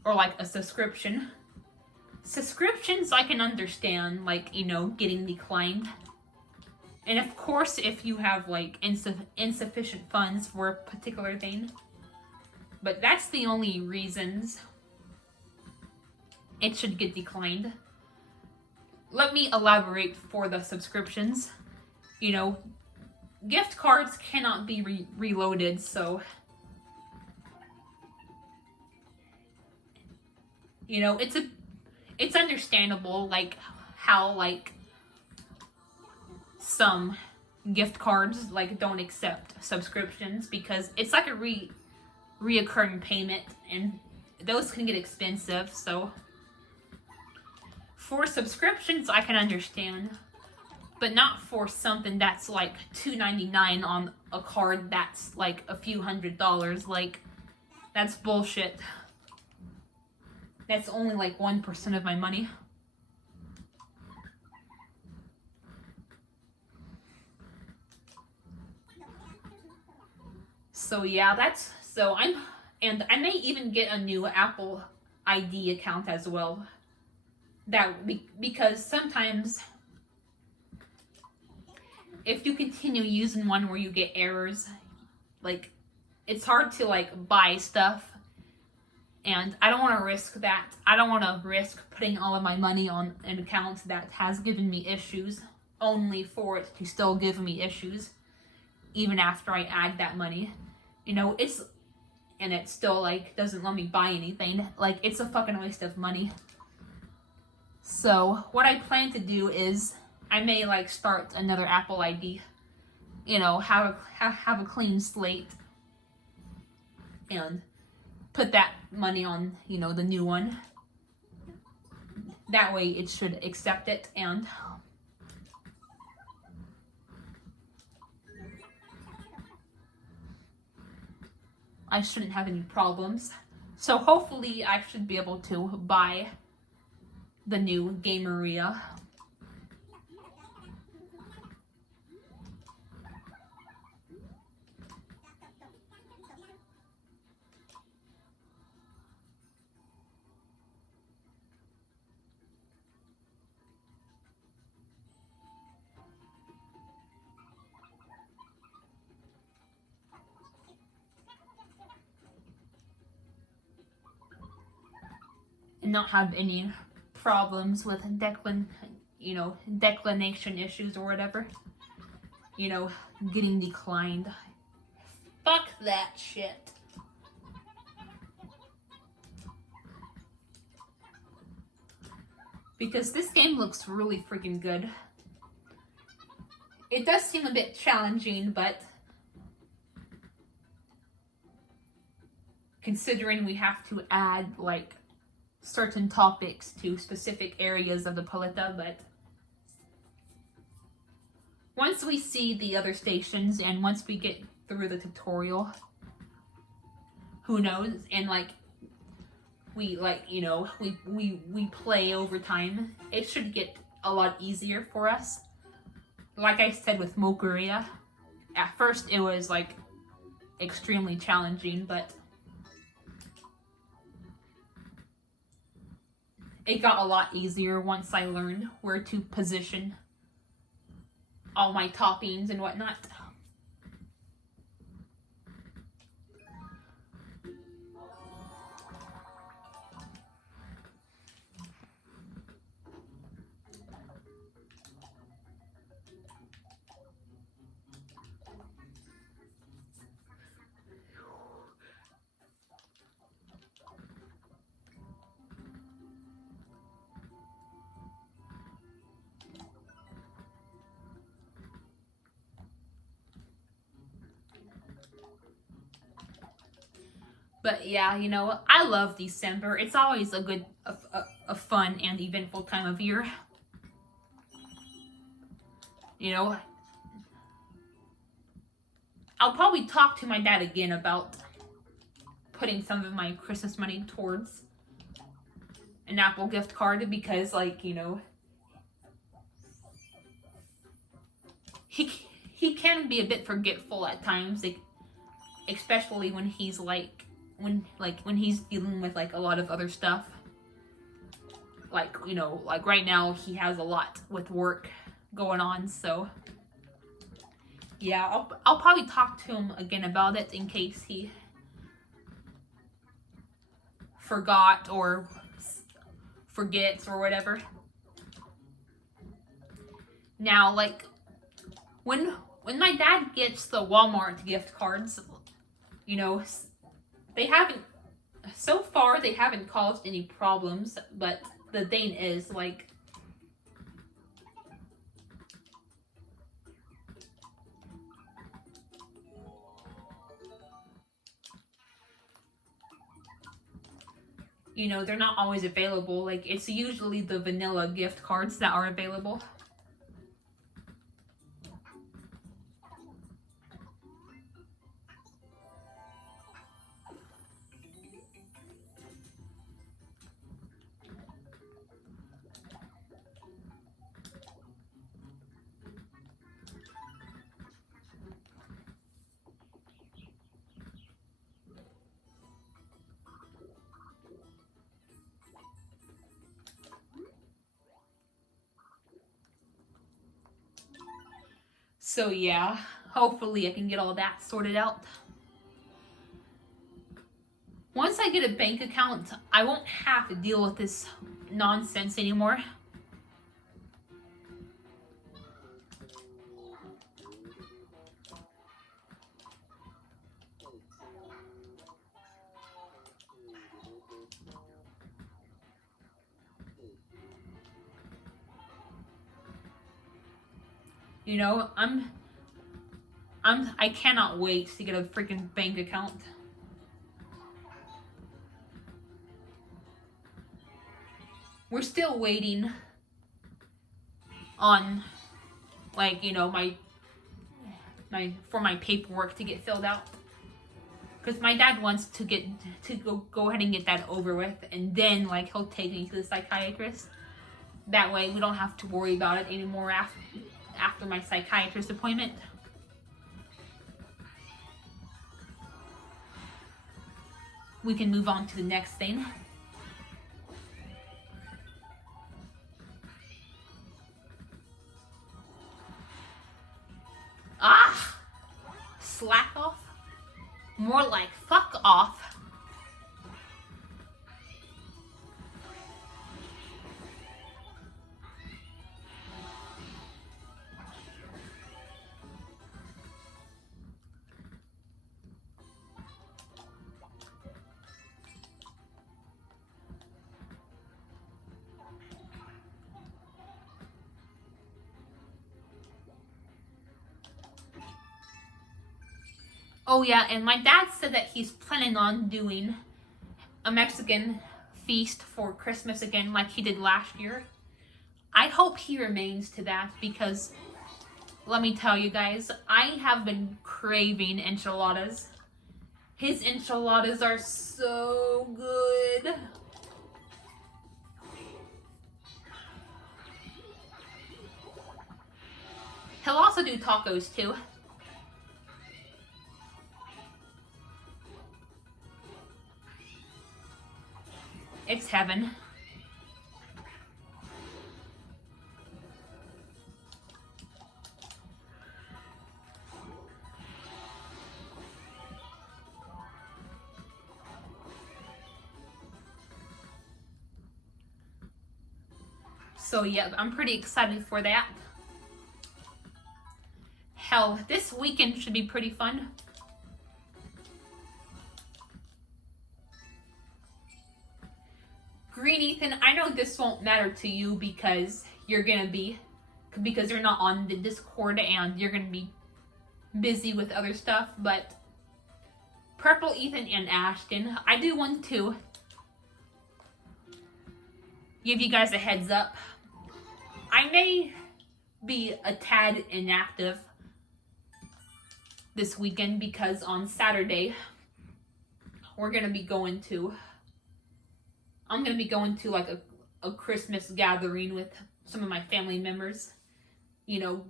Or like a subscription. Subscriptions I can understand, like, you know, getting declined. And of course, if you have like insufficient funds for a particular thing. But that's the only reasons it should get declined. Let me elaborate for the subscriptions. You know, gift cards cannot be reloaded, so you know, it's understandable like how like some gift cards like don't accept subscriptions because it's like a reoccurring payment and those can get expensive. So for subscriptions I can understand, but not for something that's like $2.99 on a card that's like a few $100s. Like, that's bullshit. That's only like 1% of my money. So yeah, and I may even get a new Apple ID account as well. Because sometimes if you continue using one where you get errors, like, it's hard to like buy stuff, and I don't want to risk that. I don't want to risk putting all of my money on an account that has given me issues only for it to still give me issues even after I add that money. You know, it still like doesn't let me buy anything. Like, it's a fucking waste of money. So what I plan to do is I may like start another Apple ID, you know, have a clean slate and put that money on, you know, the new one. That way it should accept it, and I shouldn't have any problems. So hopefully I should be able to buy the new Gameria. And not have any problems with declination issues or whatever. You know, getting declined. Fuck that shit. Because this game looks really freaking good. It does seem a bit challenging, but considering we have to add like certain topics to specific areas of the paleta, but once we see the other stations and once we get through the tutorial, who knows? And like we play over time, it should get a lot easier for us. Like I said with Mokuria, at first it was like extremely challenging, but it got a lot easier once I learned where to position all my toppings and whatnot. But yeah, you know, I love December. It's always a fun and eventful time of year. You know, I'll probably talk to my dad again about putting some of my Christmas money towards an Apple gift card because, like, you know, he can be a bit forgetful at times, like, especially when he's like when he's dealing with like a lot of other stuff. Like, you know, like right now he has a lot with work going on, so Yeah, I'll probably talk to him again about it in case he forgot or forgets or whatever. Now, like, when my dad gets the Walmart gift cards, you know, they haven't, so far they haven't caused any problems, but the thing is, like, you know, they're not always available. Like, it's usually the vanilla gift cards that are available. So yeah, hopefully I can get all that sorted out. Once I get a bank account, I won't have to deal with this nonsense anymore. You know, I cannot wait to get a freaking bank account. We're still waiting on, like, you know, my for my paperwork to get filled out, because my dad wants to go ahead and get that over with, and then, like, he'll take me to the psychiatrist. That way we don't have to worry about it anymore after my psychiatrist appointment. We can move on to the next thing. Ah! Slack off? More like fuck off. Oh yeah, and my dad said that he's planning on doing a Mexican feast for Christmas again like he did last year. I hope he remains to that, because let me tell you guys, I have been craving enchiladas. His enchiladas are so good. He'll also do tacos too. It's heaven. So yeah, I'm pretty excited for that. Hell, this weekend should be pretty fun. Green Ethan, I know this won't matter to you because you're not on the Discord and you're gonna be busy with other stuff, but Purple Ethan and Ashton, I do want to give you guys a heads up. I may be a tad inactive this weekend because on Saturday I'm gonna be going to like a Christmas gathering with some of my family members, you know,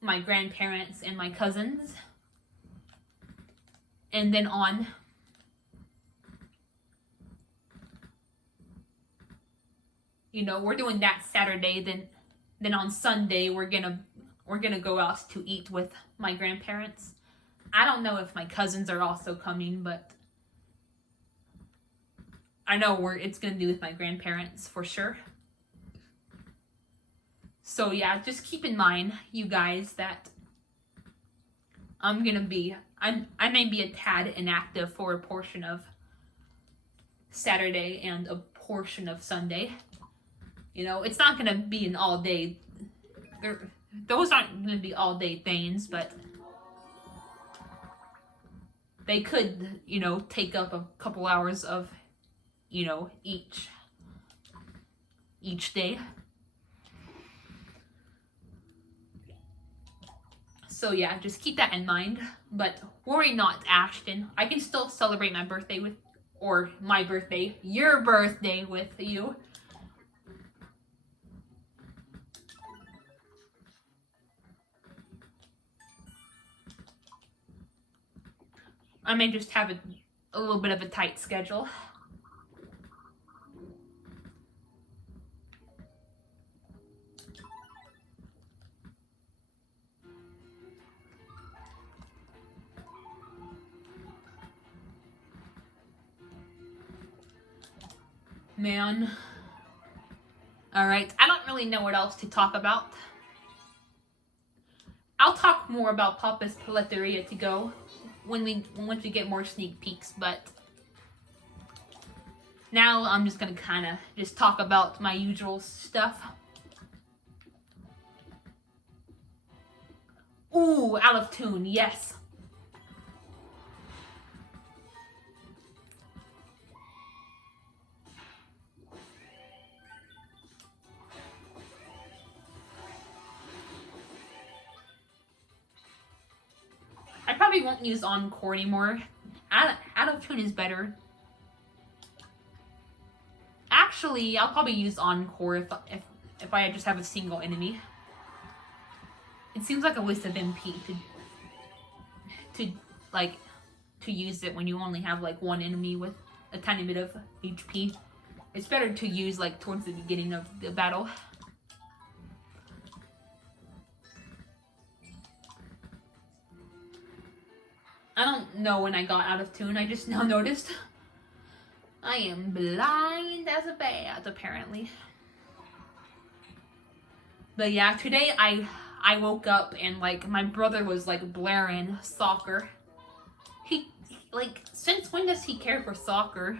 my grandparents and my cousins. And then we're doing that Saturday. Then on Sunday we're gonna we're gonna go out to eat with my grandparents. I don't know if my cousins are also coming, but I know it's gonna be with my grandparents for sure. So yeah, just keep in mind, you guys, that I may be a tad inactive for a portion of Saturday and a portion of Sunday. You know, it's not gonna be an all day. Those aren't gonna be all day things, but they could, you know, take up a couple hours of, you know, each day. So yeah, just keep that in mind. But worry not, Ashton. I can still celebrate my birthday your birthday with you. I may just have a little bit of a tight schedule. Man. Alright, I don't really know what else to talk about. I'll talk more about Papa's Paleteria to go once we get more sneak peeks, but now I'm just gonna kind of just talk about my usual stuff. Ooh, out of tune, yes. I probably won't use Encore anymore. Out of tune is better. Actually, I'll probably use Encore if I just have a single enemy. It seems like a waste of MP to use it when you only have like one enemy with a tiny bit of HP. It's better to use like towards the beginning of the battle. I don't know when I got out of tune. I just now noticed. I am blind as a bat, apparently. But yeah, today I woke up and like my brother was like blaring soccer. He like, since when does he care for soccer?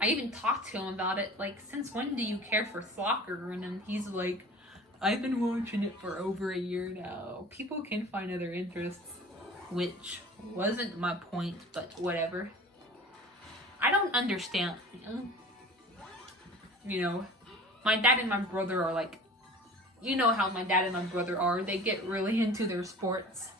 I even talked to him about it. Like, since when do you care for soccer? And then he's like, I've been watching it for over a year now. People can find other interests. Which wasn't my point, but whatever. I don't understand. You know, my dad and my brother are like, you know how my dad and my brother are. They get really into their sports.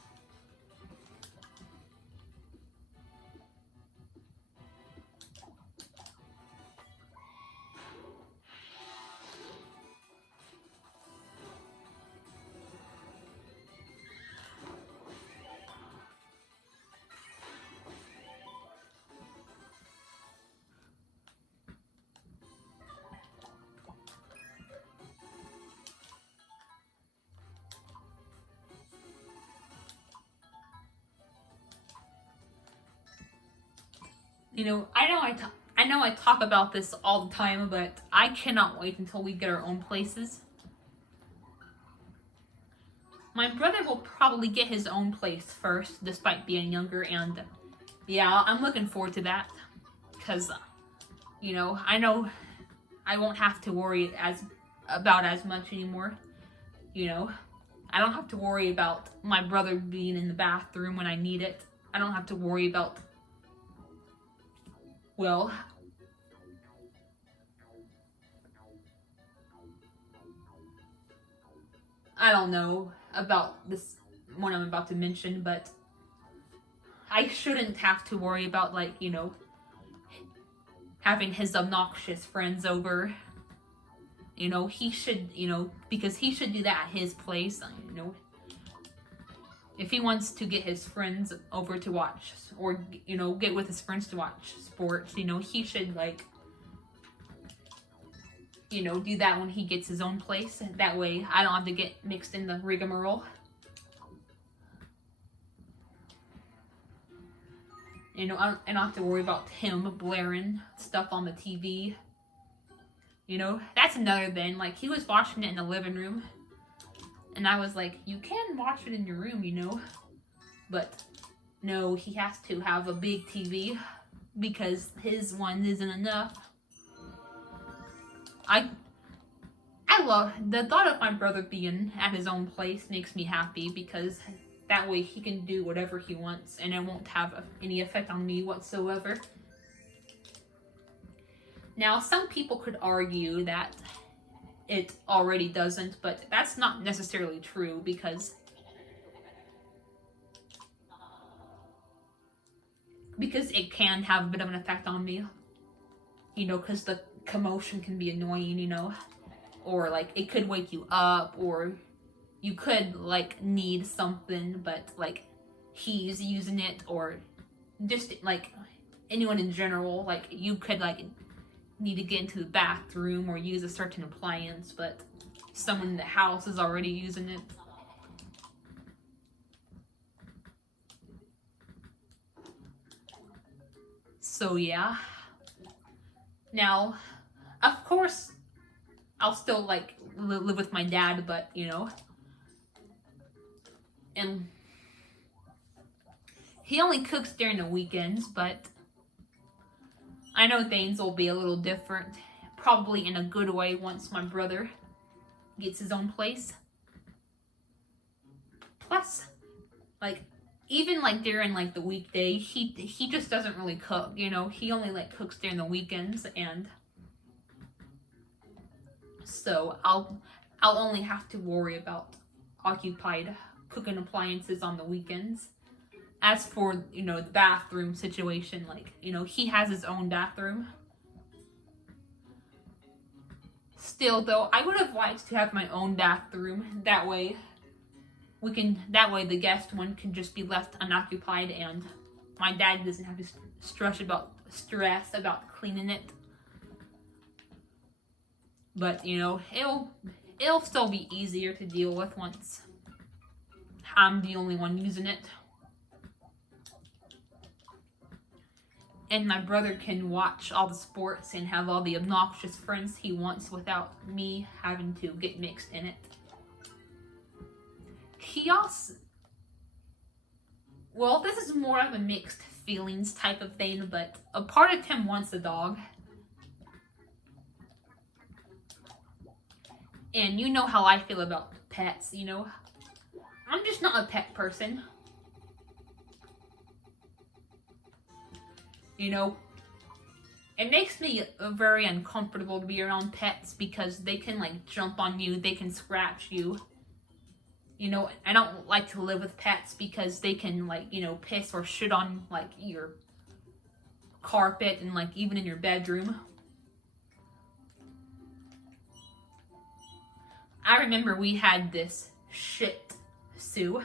You know, I know I talk about this all the time, but I cannot wait until we get our own places. My brother will probably get his own place first, despite being younger, and yeah, I'm looking forward to that. Because, you know I won't have to worry about as much anymore. You know, I don't have to worry about my brother being in the bathroom when I need it. I don't have to worry about, well, I don't know about this one I'm about to mention, but I shouldn't have to worry about, like, you know, having his obnoxious friends over. You know, he should, you know, because he should do that at his place, you know. If he wants to get his friends over to watch, or, you know, get with his friends to watch sports, you know, he should, like, you know, do that when he gets his own place. That way I don't have to get mixed in the rigmarole. You know, I don't have to worry about him blaring stuff on the TV. You know, that's another thing. Like, he was watching it in the living room. And I was like, you can watch it in your room, you know. But, no, he has to have a big TV. Because his one isn't enough. I love the thought of my brother being at his own place makes me happy, because that way he can do whatever he wants and it won't have any effect on me whatsoever. Now, some people could argue that it already doesn't, but that's not necessarily true, because it can have a bit of an effect on me. You know, because the commotion can be annoying, you know. Or, like, it could wake you up, or you could, like, need something, but, like, he's using it, or just, like, anyone in general, like, you could, like, need to get into the bathroom or use a certain appliance, but someone in the house is already using it. So, yeah. Now, of course, I'll still, like, live with my dad, but, you know. And he only cooks during the weekends, but I know things will be a little different. Probably in a good way once my brother gets his own place. Plus, like, even, like, during, like, the weekday, he just doesn't really cook, you know. He only, like, cooks during the weekends, and so I'll only have to worry about occupied cooking appliances on the weekends. As for, you know, the bathroom situation, like, you know, he has his own bathroom. Still, though, I would have liked to have my own bathroom. That way the guest one can just be left unoccupied, and my dad doesn't have to stress about cleaning it. But, you know, it'll still be easier to deal with once I'm the only one using it. And my brother can watch all the sports and have all the obnoxious friends he wants without me having to get mixed in it. He also... Well, this is more of a mixed feelings type of thing, but a part of him wants a dog. And you know how I feel about pets, you know. I'm just not a pet person. You know, it makes me very uncomfortable to be around pets, because they can, like, jump on you, they can scratch you. You know, I don't like to live with pets because they can, like, you know, piss or shit on, like, your carpet and, like, even in your bedroom. I remember we had this Shih Tzu.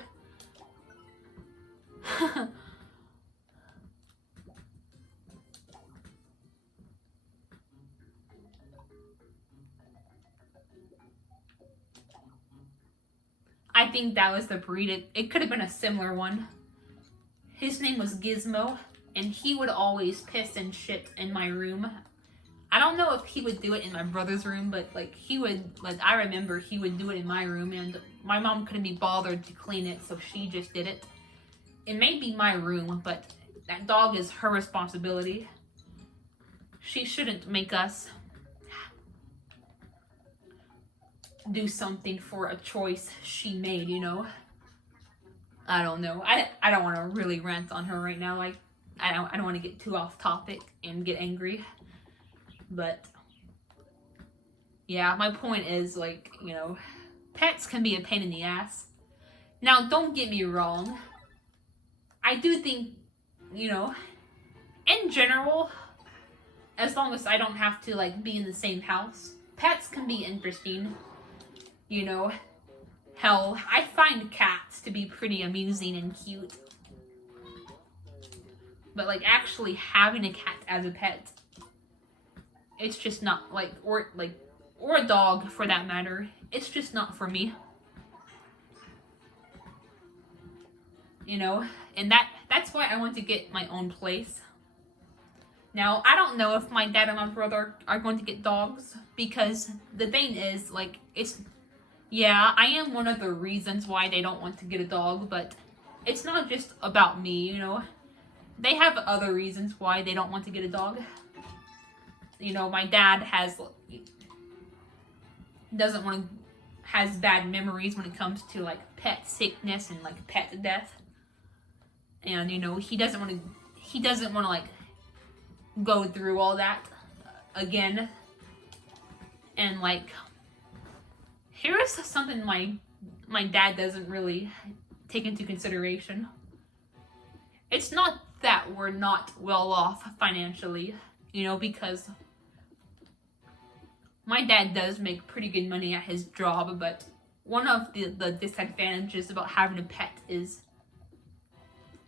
I think that was the breed. It could have been a similar one. His name was Gizmo, and he would always piss and shit in my room. I don't know if he would do it in my brother's room, but, like, he would, like, I remember he would do it in my room, and my mom couldn't be bothered to clean it, so she just did it. It may be my room, but that dog is her responsibility. She shouldn't make us do something for a choice she made, you know. I don't know. I don't want to really rant on her right now. Like, I don't want to get too off topic and get angry. But yeah, my point is, like, you know, pets can be a pain in the ass. Now, don't get me wrong. I do think, you know, in general, as long as I don't have to, like, be in the same house, pets can be interesting. You know, hell, I find cats to be pretty amusing and cute. But, like, actually having a cat as a pet, it's just not, like, or, like, or a dog for that matter. It's just not for me. You know, and that's why I want to get my own place. Now, I don't know if my dad and my brother are going to get dogs, because the thing is, like, yeah, I am one of the reasons why they don't want to get a dog, but it's not just about me, you know. They have other reasons why they don't want to get a dog. You know, my dad has bad memories when it comes to like pet sickness and like pet death. And you know, he doesn't want to like go through all that again. And like, here is something my dad doesn't really take into consideration. It's not that we're not well off financially, you know, because my dad does make pretty good money at his job, but one of the disadvantages about having a pet is,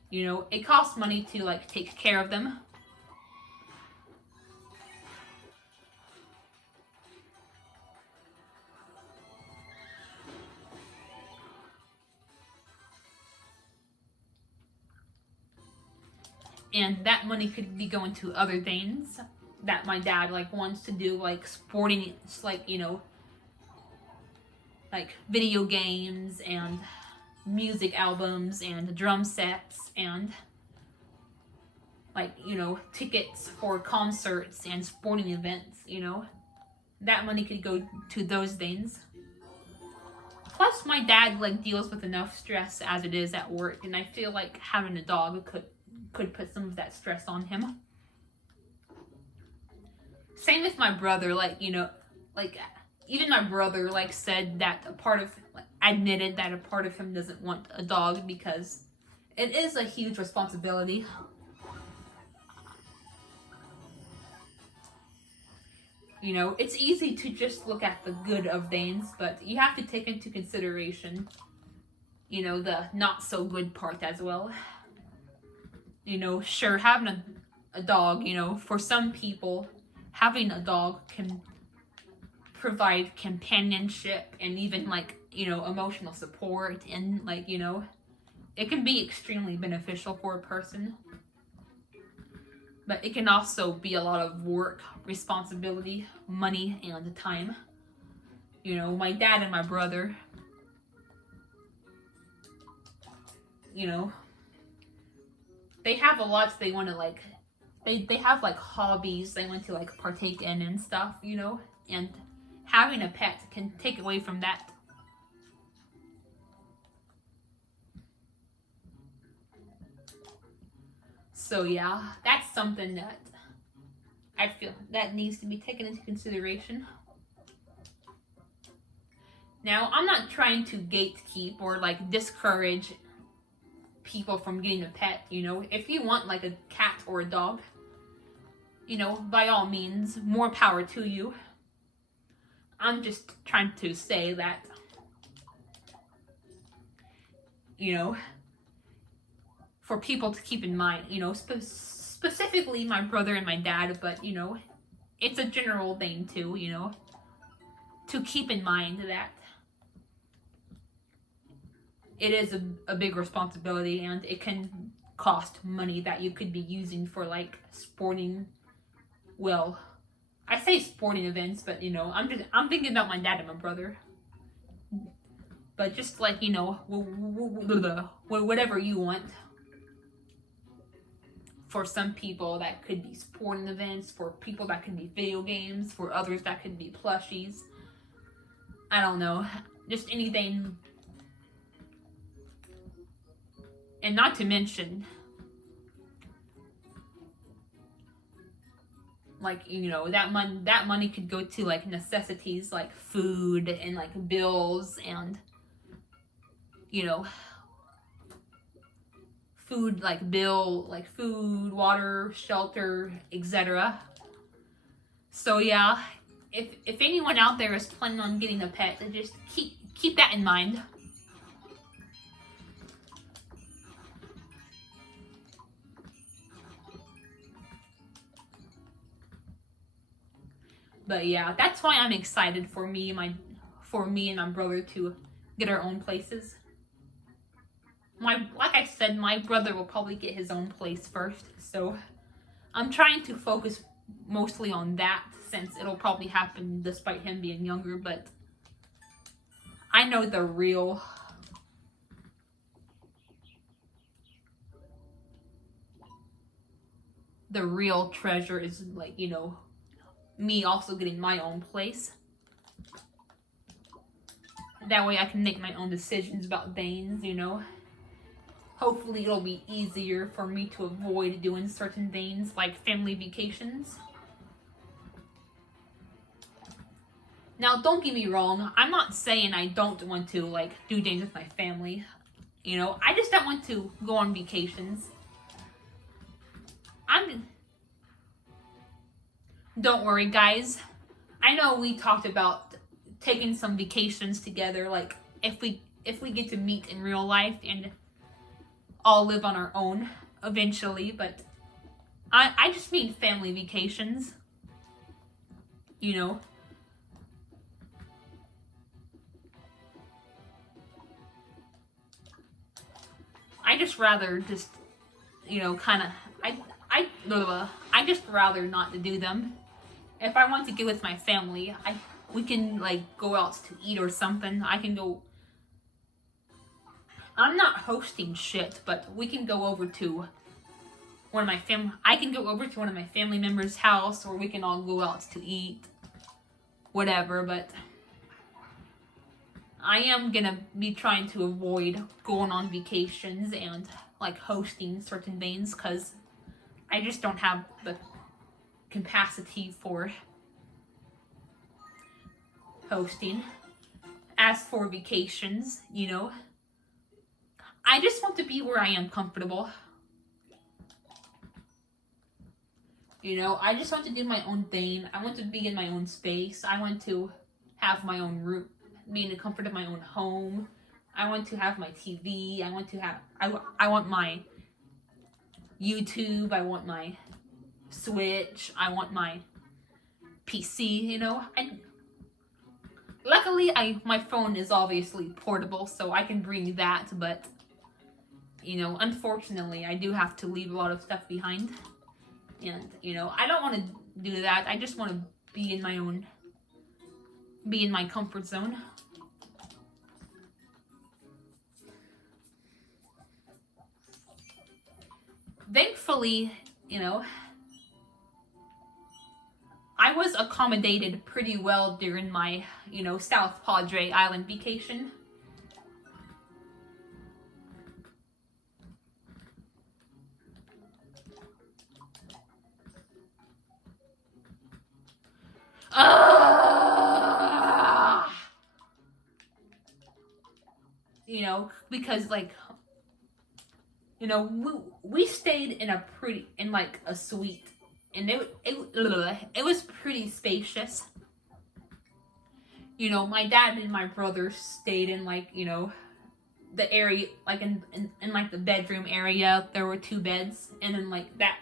you know, it costs money to like take care of them. And that money could be going to other things that my dad like wants to do, like sporting, like, you know, like video games and music albums and drum sets and like, you know, tickets for concerts and sporting events, you know. That money could go to those things. Plus my dad like deals with enough stress as it is at work, and I feel like having a dog could put some of that stress on him. Same with my brother, like, you know, like even my brother like said that admitted that a part of him doesn't want a dog because it is a huge responsibility. You know, it's easy to just look at the good of things, but you have to take into consideration, you know, the not so good part as well. You know, sure, having a dog, you know, for some people, having a dog can provide companionship and even like, you know, emotional support, and like, you know, it can be extremely beneficial for a person. But it can also be a lot of work, responsibility, money, and time. You know, my dad and my brother, you know, they have a lot they want to like, they have like hobbies they want to like partake in and stuff, you know, and having a pet can take away from that. So yeah, that's something that I feel that needs to be taken into consideration. Now, I'm not trying to gatekeep or like discourage people from getting a pet, you know. If you want like a cat or a dog, you know, by all means, more power to you. I'm just trying to say that, you know, for people to keep in mind, you know, specifically my brother and my dad, but, you know, it's a general thing too, you know, to keep in mind that it is a big responsibility, and it can cost money that you could be using for like sporting, well, I say sporting events, but you know, I'm thinking about my dad and my brother. But just like, you know, whatever you want. For some people that could be sporting events, for people that could be video games, for others that could be plushies. I don't know, just anything. And not to mention, like, you know, that money could go to like necessities like food and like bills and, you know, food, water, shelter, etc. So yeah, if anyone out there is planning on getting a pet, just keep that in mind. But yeah, that's why I'm excited for me and my brother to get our own places. Like I said, my brother will probably get his own place first, so I'm trying to focus mostly on that since it'll probably happen despite him being younger, but I know the real treasure is, like, you know, me also getting my own place. That way I can make my own decisions about things, you know. Hopefully it'll be easier for me to avoid doing certain things like family vacations. Now, don't get me wrong, I'm not saying I don't want to, like, do things with my family. You know, I just don't want to go on vacations. Don't worry, guys. I know we talked about taking some vacations together, like, if we get to meet in real life and all live on our own eventually, but I just mean family vacations. You know. I just rather just, you know, kind of, I just rather not to do them. If I want to get with my family, we can, like, go out to eat or something. I can go, I'm not hosting shit, but we can go over to I can go over to one of my family members' house, or we can all go out to eat, whatever, but I am gonna be trying to avoid going on vacations and, like, hosting certain things, because I just don't have the capacity for hosting. As for vacations, you know, I just want to be where I am comfortable. You know, I just want to do my own thing. I want to be in my own space. I want to have my own room, be in the comfort of my own home. I want to have my TV. I want my YouTube. I want my Switch. I want my PC, you know. Luckily, my phone is obviously portable, so I can bring that, but, you know, unfortunately, I do have to leave a lot of stuff behind. And, you know, I don't want to do that. I just want to be in my comfort zone. Thankfully, you know, I was accommodated pretty well during my, you know, South Padre Island vacation. You know, because, like, you know, we stayed in a suite, and it was pretty spacious. You know, my dad and my brother stayed in, like, you know, the area, like, in like the bedroom area. There were 2 beds, and then, like, that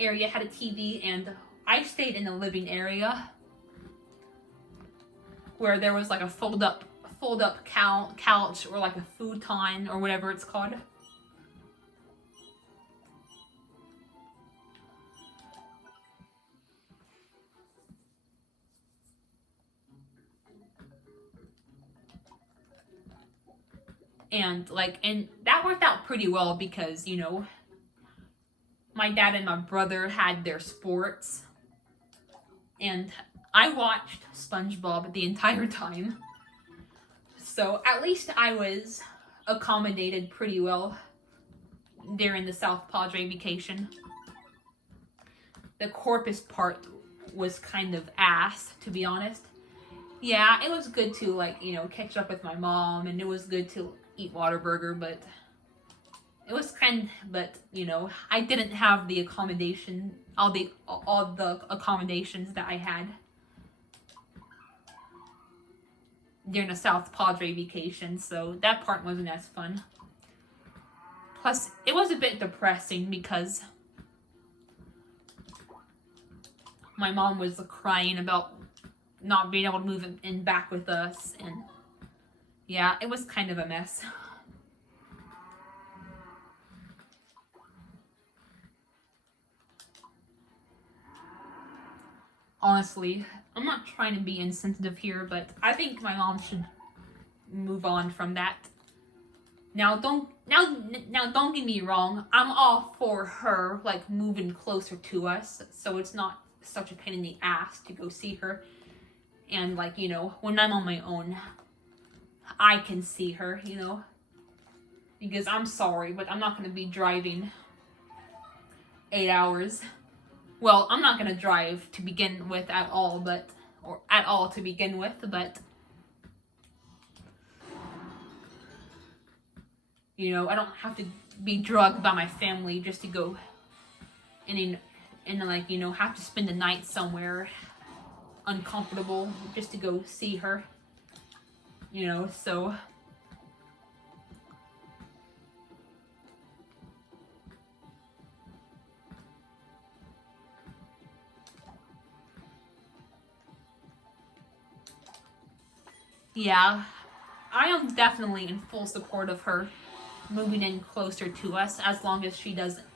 area had a TV, and I stayed in the living area where there was, like, a fold up couch, or like a futon, or whatever it's called. And, like, and that worked out pretty well because, you know, my dad and my brother had their sports, and I watched SpongeBob the entire time. So at least I was accommodated pretty well during the South Padre vacation. The Corpus part was kind of ass, to be honest. Yeah, it was good to, like, you know, catch up with my mom, and it was good to eat Whataburger, but you know, I didn't have the accommodation, all the accommodations that I had during the South Padre vacation, so that part wasn't as fun. Plus, it was a bit depressing because my mom was crying about not being able to move in back with us, and yeah, it was kind of a mess. Honestly, I'm not trying to be insensitive here, but I think my mom should move on from that. Now don't get me wrong. I'm all for her like moving closer to us, so it's not such a pain in the ass to go see her. And like, you know, when I'm on my own, I can see her, you know. Because I'm sorry, but I'm not going to be driving 8 hours. Well, I'm not going to drive to begin with at all, but to begin with, but you know, I don't have to be drugged by my family just to go and like, you know, have to spend the night somewhere uncomfortable just to go see her. You know, so yeah, I am definitely in full support of her moving in closer to us as long as she doesn't.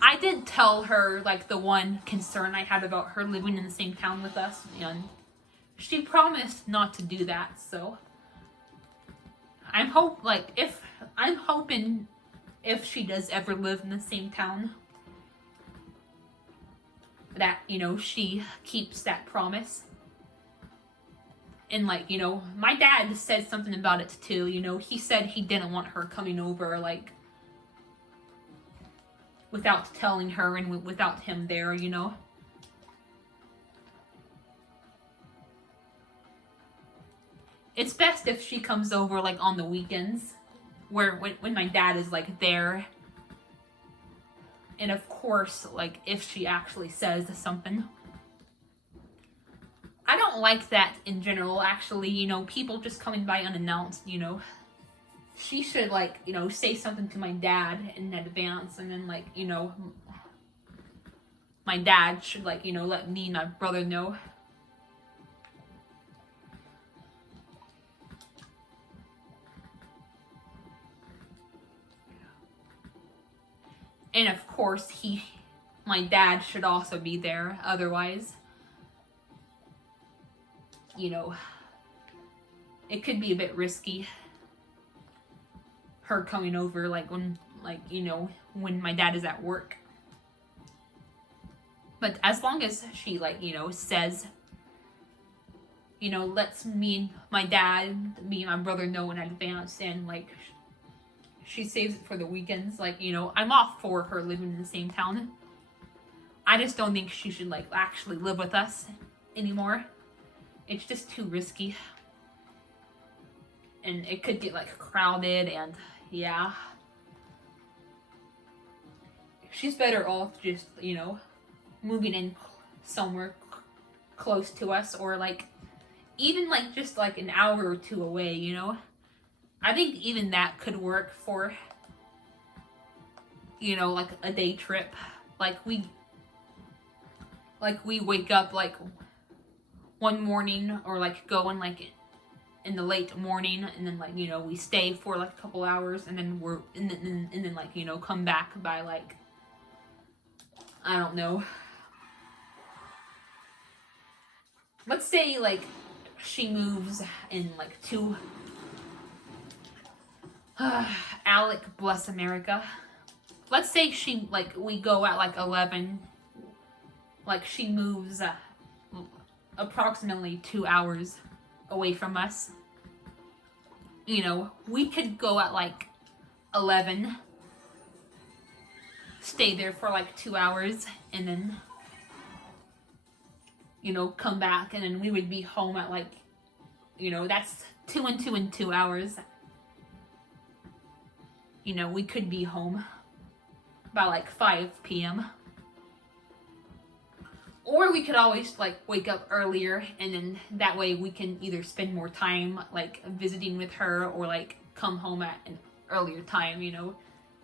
I did tell her like the one concern I had about her living in the same town with us, and she promised not to do that. So I'm hoping if she does ever live in the same town, that, you know, she keeps that promise. And like, you know, my dad said something about it too. You know, he said he didn't want her coming over like without telling her and without him there, you know. It's best if she comes over like on the weekends, when my dad is like there. And of course, like if she actually says something. I don't like that in general, actually, you know, people just coming by unannounced, you know. She should, like, you know, say something to my dad in advance, and then, like, you know, my dad should, like, you know, let me and my brother know. And of course, my dad should also be there, otherwise, you know, it could be a bit risky, her coming over, like, when, like, you know, when my dad is at work. But as long as she, like, you know, says, you know, lets me and my dad, me and my brother know in advance, and, like, she saves it for the weekends, like, you know, I'm all for her living in the same town. I just don't think she should, like, actually live with us anymore. It's just too risky. And it could get, like, crowded, and yeah. She's better off just, you know, moving in somewhere close to us, or, like, even, like, just, like, an hour or two away, you know? I think even that could work for, you know, like, a day trip. Like, we wake up, like, one morning, or, like, go in, like, in the late morning, and then, like, you know, we stay for, like, a couple hours, and then and then, like, you know, come back by, like, I don't know. Let's say, like, she moves in, like, Alec bless America. Let's say she, like, we go at, like, 11. Like, she moves approximately 2 hours away from us. You know, we could go at, like, 11. Stay there for, like, 2 hours. And then, you know, come back. And then we would be home at, like, you know, that's 2 and 2 and 2 hours. You know, we could be home by, like, 5 p.m. Or we could always, like, wake up earlier, and then that way we can either spend more time, like, visiting with her, or, like, come home at an earlier time, you know.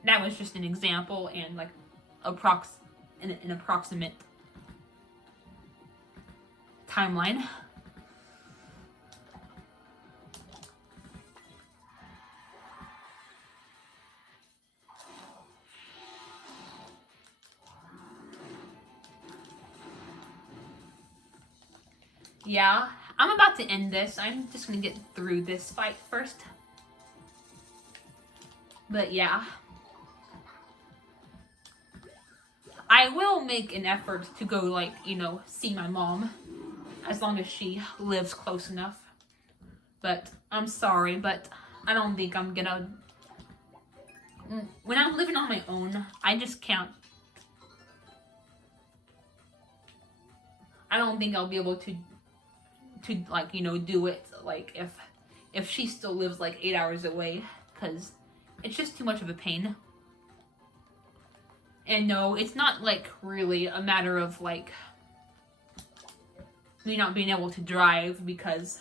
That was just an example, and, like, an approximate timeline. Yeah, I'm about to end this. I'm just gonna get through this fight first. But yeah. I will make an effort to go, like, you know, see my mom. As long as she lives close enough. But I'm sorry, but I don't think I'm gonna... When I'm living on my own, I just can't... I don't think I'll be able to like, you know, do it, like, if she still lives, like, 8 hours away. Because it's just too much of a pain. And no, it's not, like, really a matter of, like, me not being able to drive because,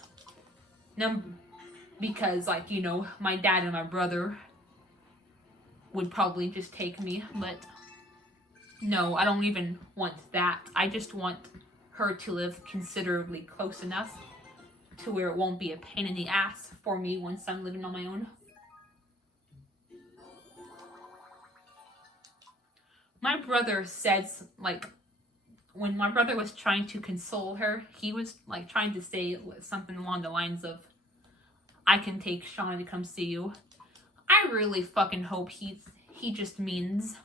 like, you know, my dad and my brother would probably just take me. But no, I don't even want that. I just want her to live considerably close enough to where it won't be a pain in the ass for me once I'm living on my own. My brother says, like, when my brother was trying to console her, he was, like, trying to say something along the lines of, I can take Shauna to come see you. I really fucking hope he just means...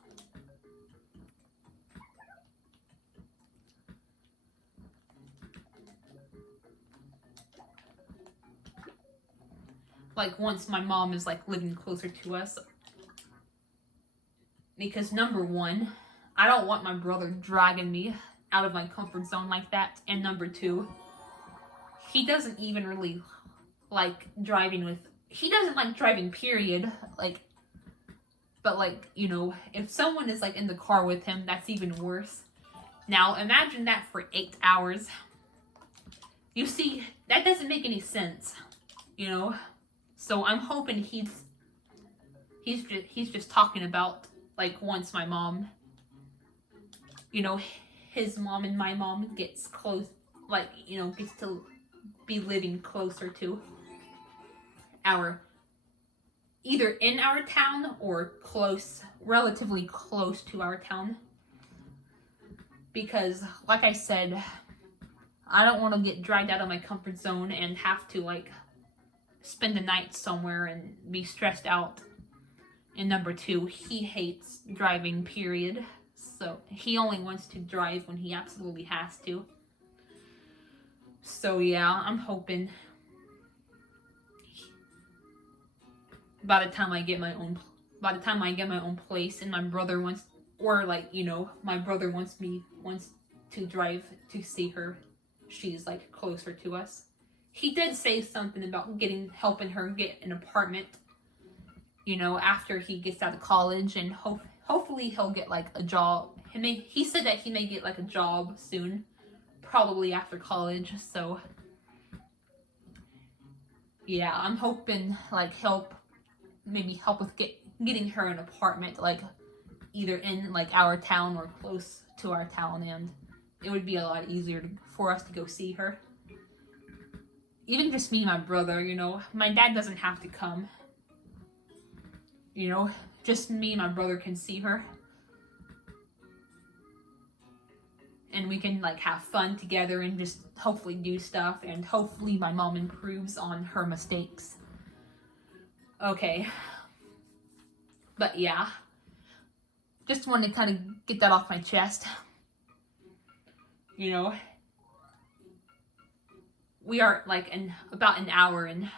like, once my mom is, like, living closer to us. Because number one, I don't want my brother dragging me out of my comfort zone like that. And number two, he doesn't even really like driving with... He doesn't like driving, period. Like, but, like, you know, if someone is, like, in the car with him, that's even worse. Now, imagine that for 8 hours. You see, that doesn't make any sense, you know? So I'm hoping he's just talking about, like, once my mom, you know, his mom and my mom gets close, like, you know, gets to be living closer to either in our town or relatively close to our town. Because, like I said, I don't want to get dragged out of my comfort zone and have to, like, spend the night somewhere and be stressed out. And number two, he hates driving, period. So he only wants to drive when he absolutely has to. So yeah, I'm hoping by the time I get my own place and my brother wants, or, like, you know, my brother wants to drive to see her, she's, like, closer to us. He did say something about helping her get an apartment, you know, after he gets out of college, and hopefully he'll get, like, a job. He said that he may get, like, a job soon, probably after college. So yeah, I'm hoping, like, maybe help with getting her an apartment, like, either in, like, our town or close to our town, and it would be a lot easier for us to go see her. Even just me and my brother, you know. My dad doesn't have to come. You know, just me and my brother can see her. And we can, like, have fun together and just hopefully do stuff. And hopefully my mom improves on her mistakes. Okay. But yeah. Just wanted to kind of get that off my chest. You know. We are, like, about an hour and...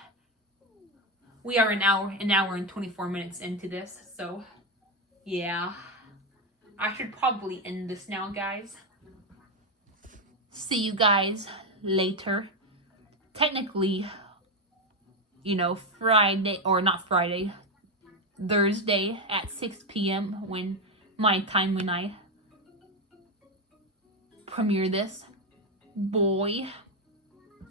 We are an hour and 24 minutes into this, so yeah. I should probably end this now, guys. See you guys later. Technically, you know, Thursday at 6 p.m. when I premiere this. Boy.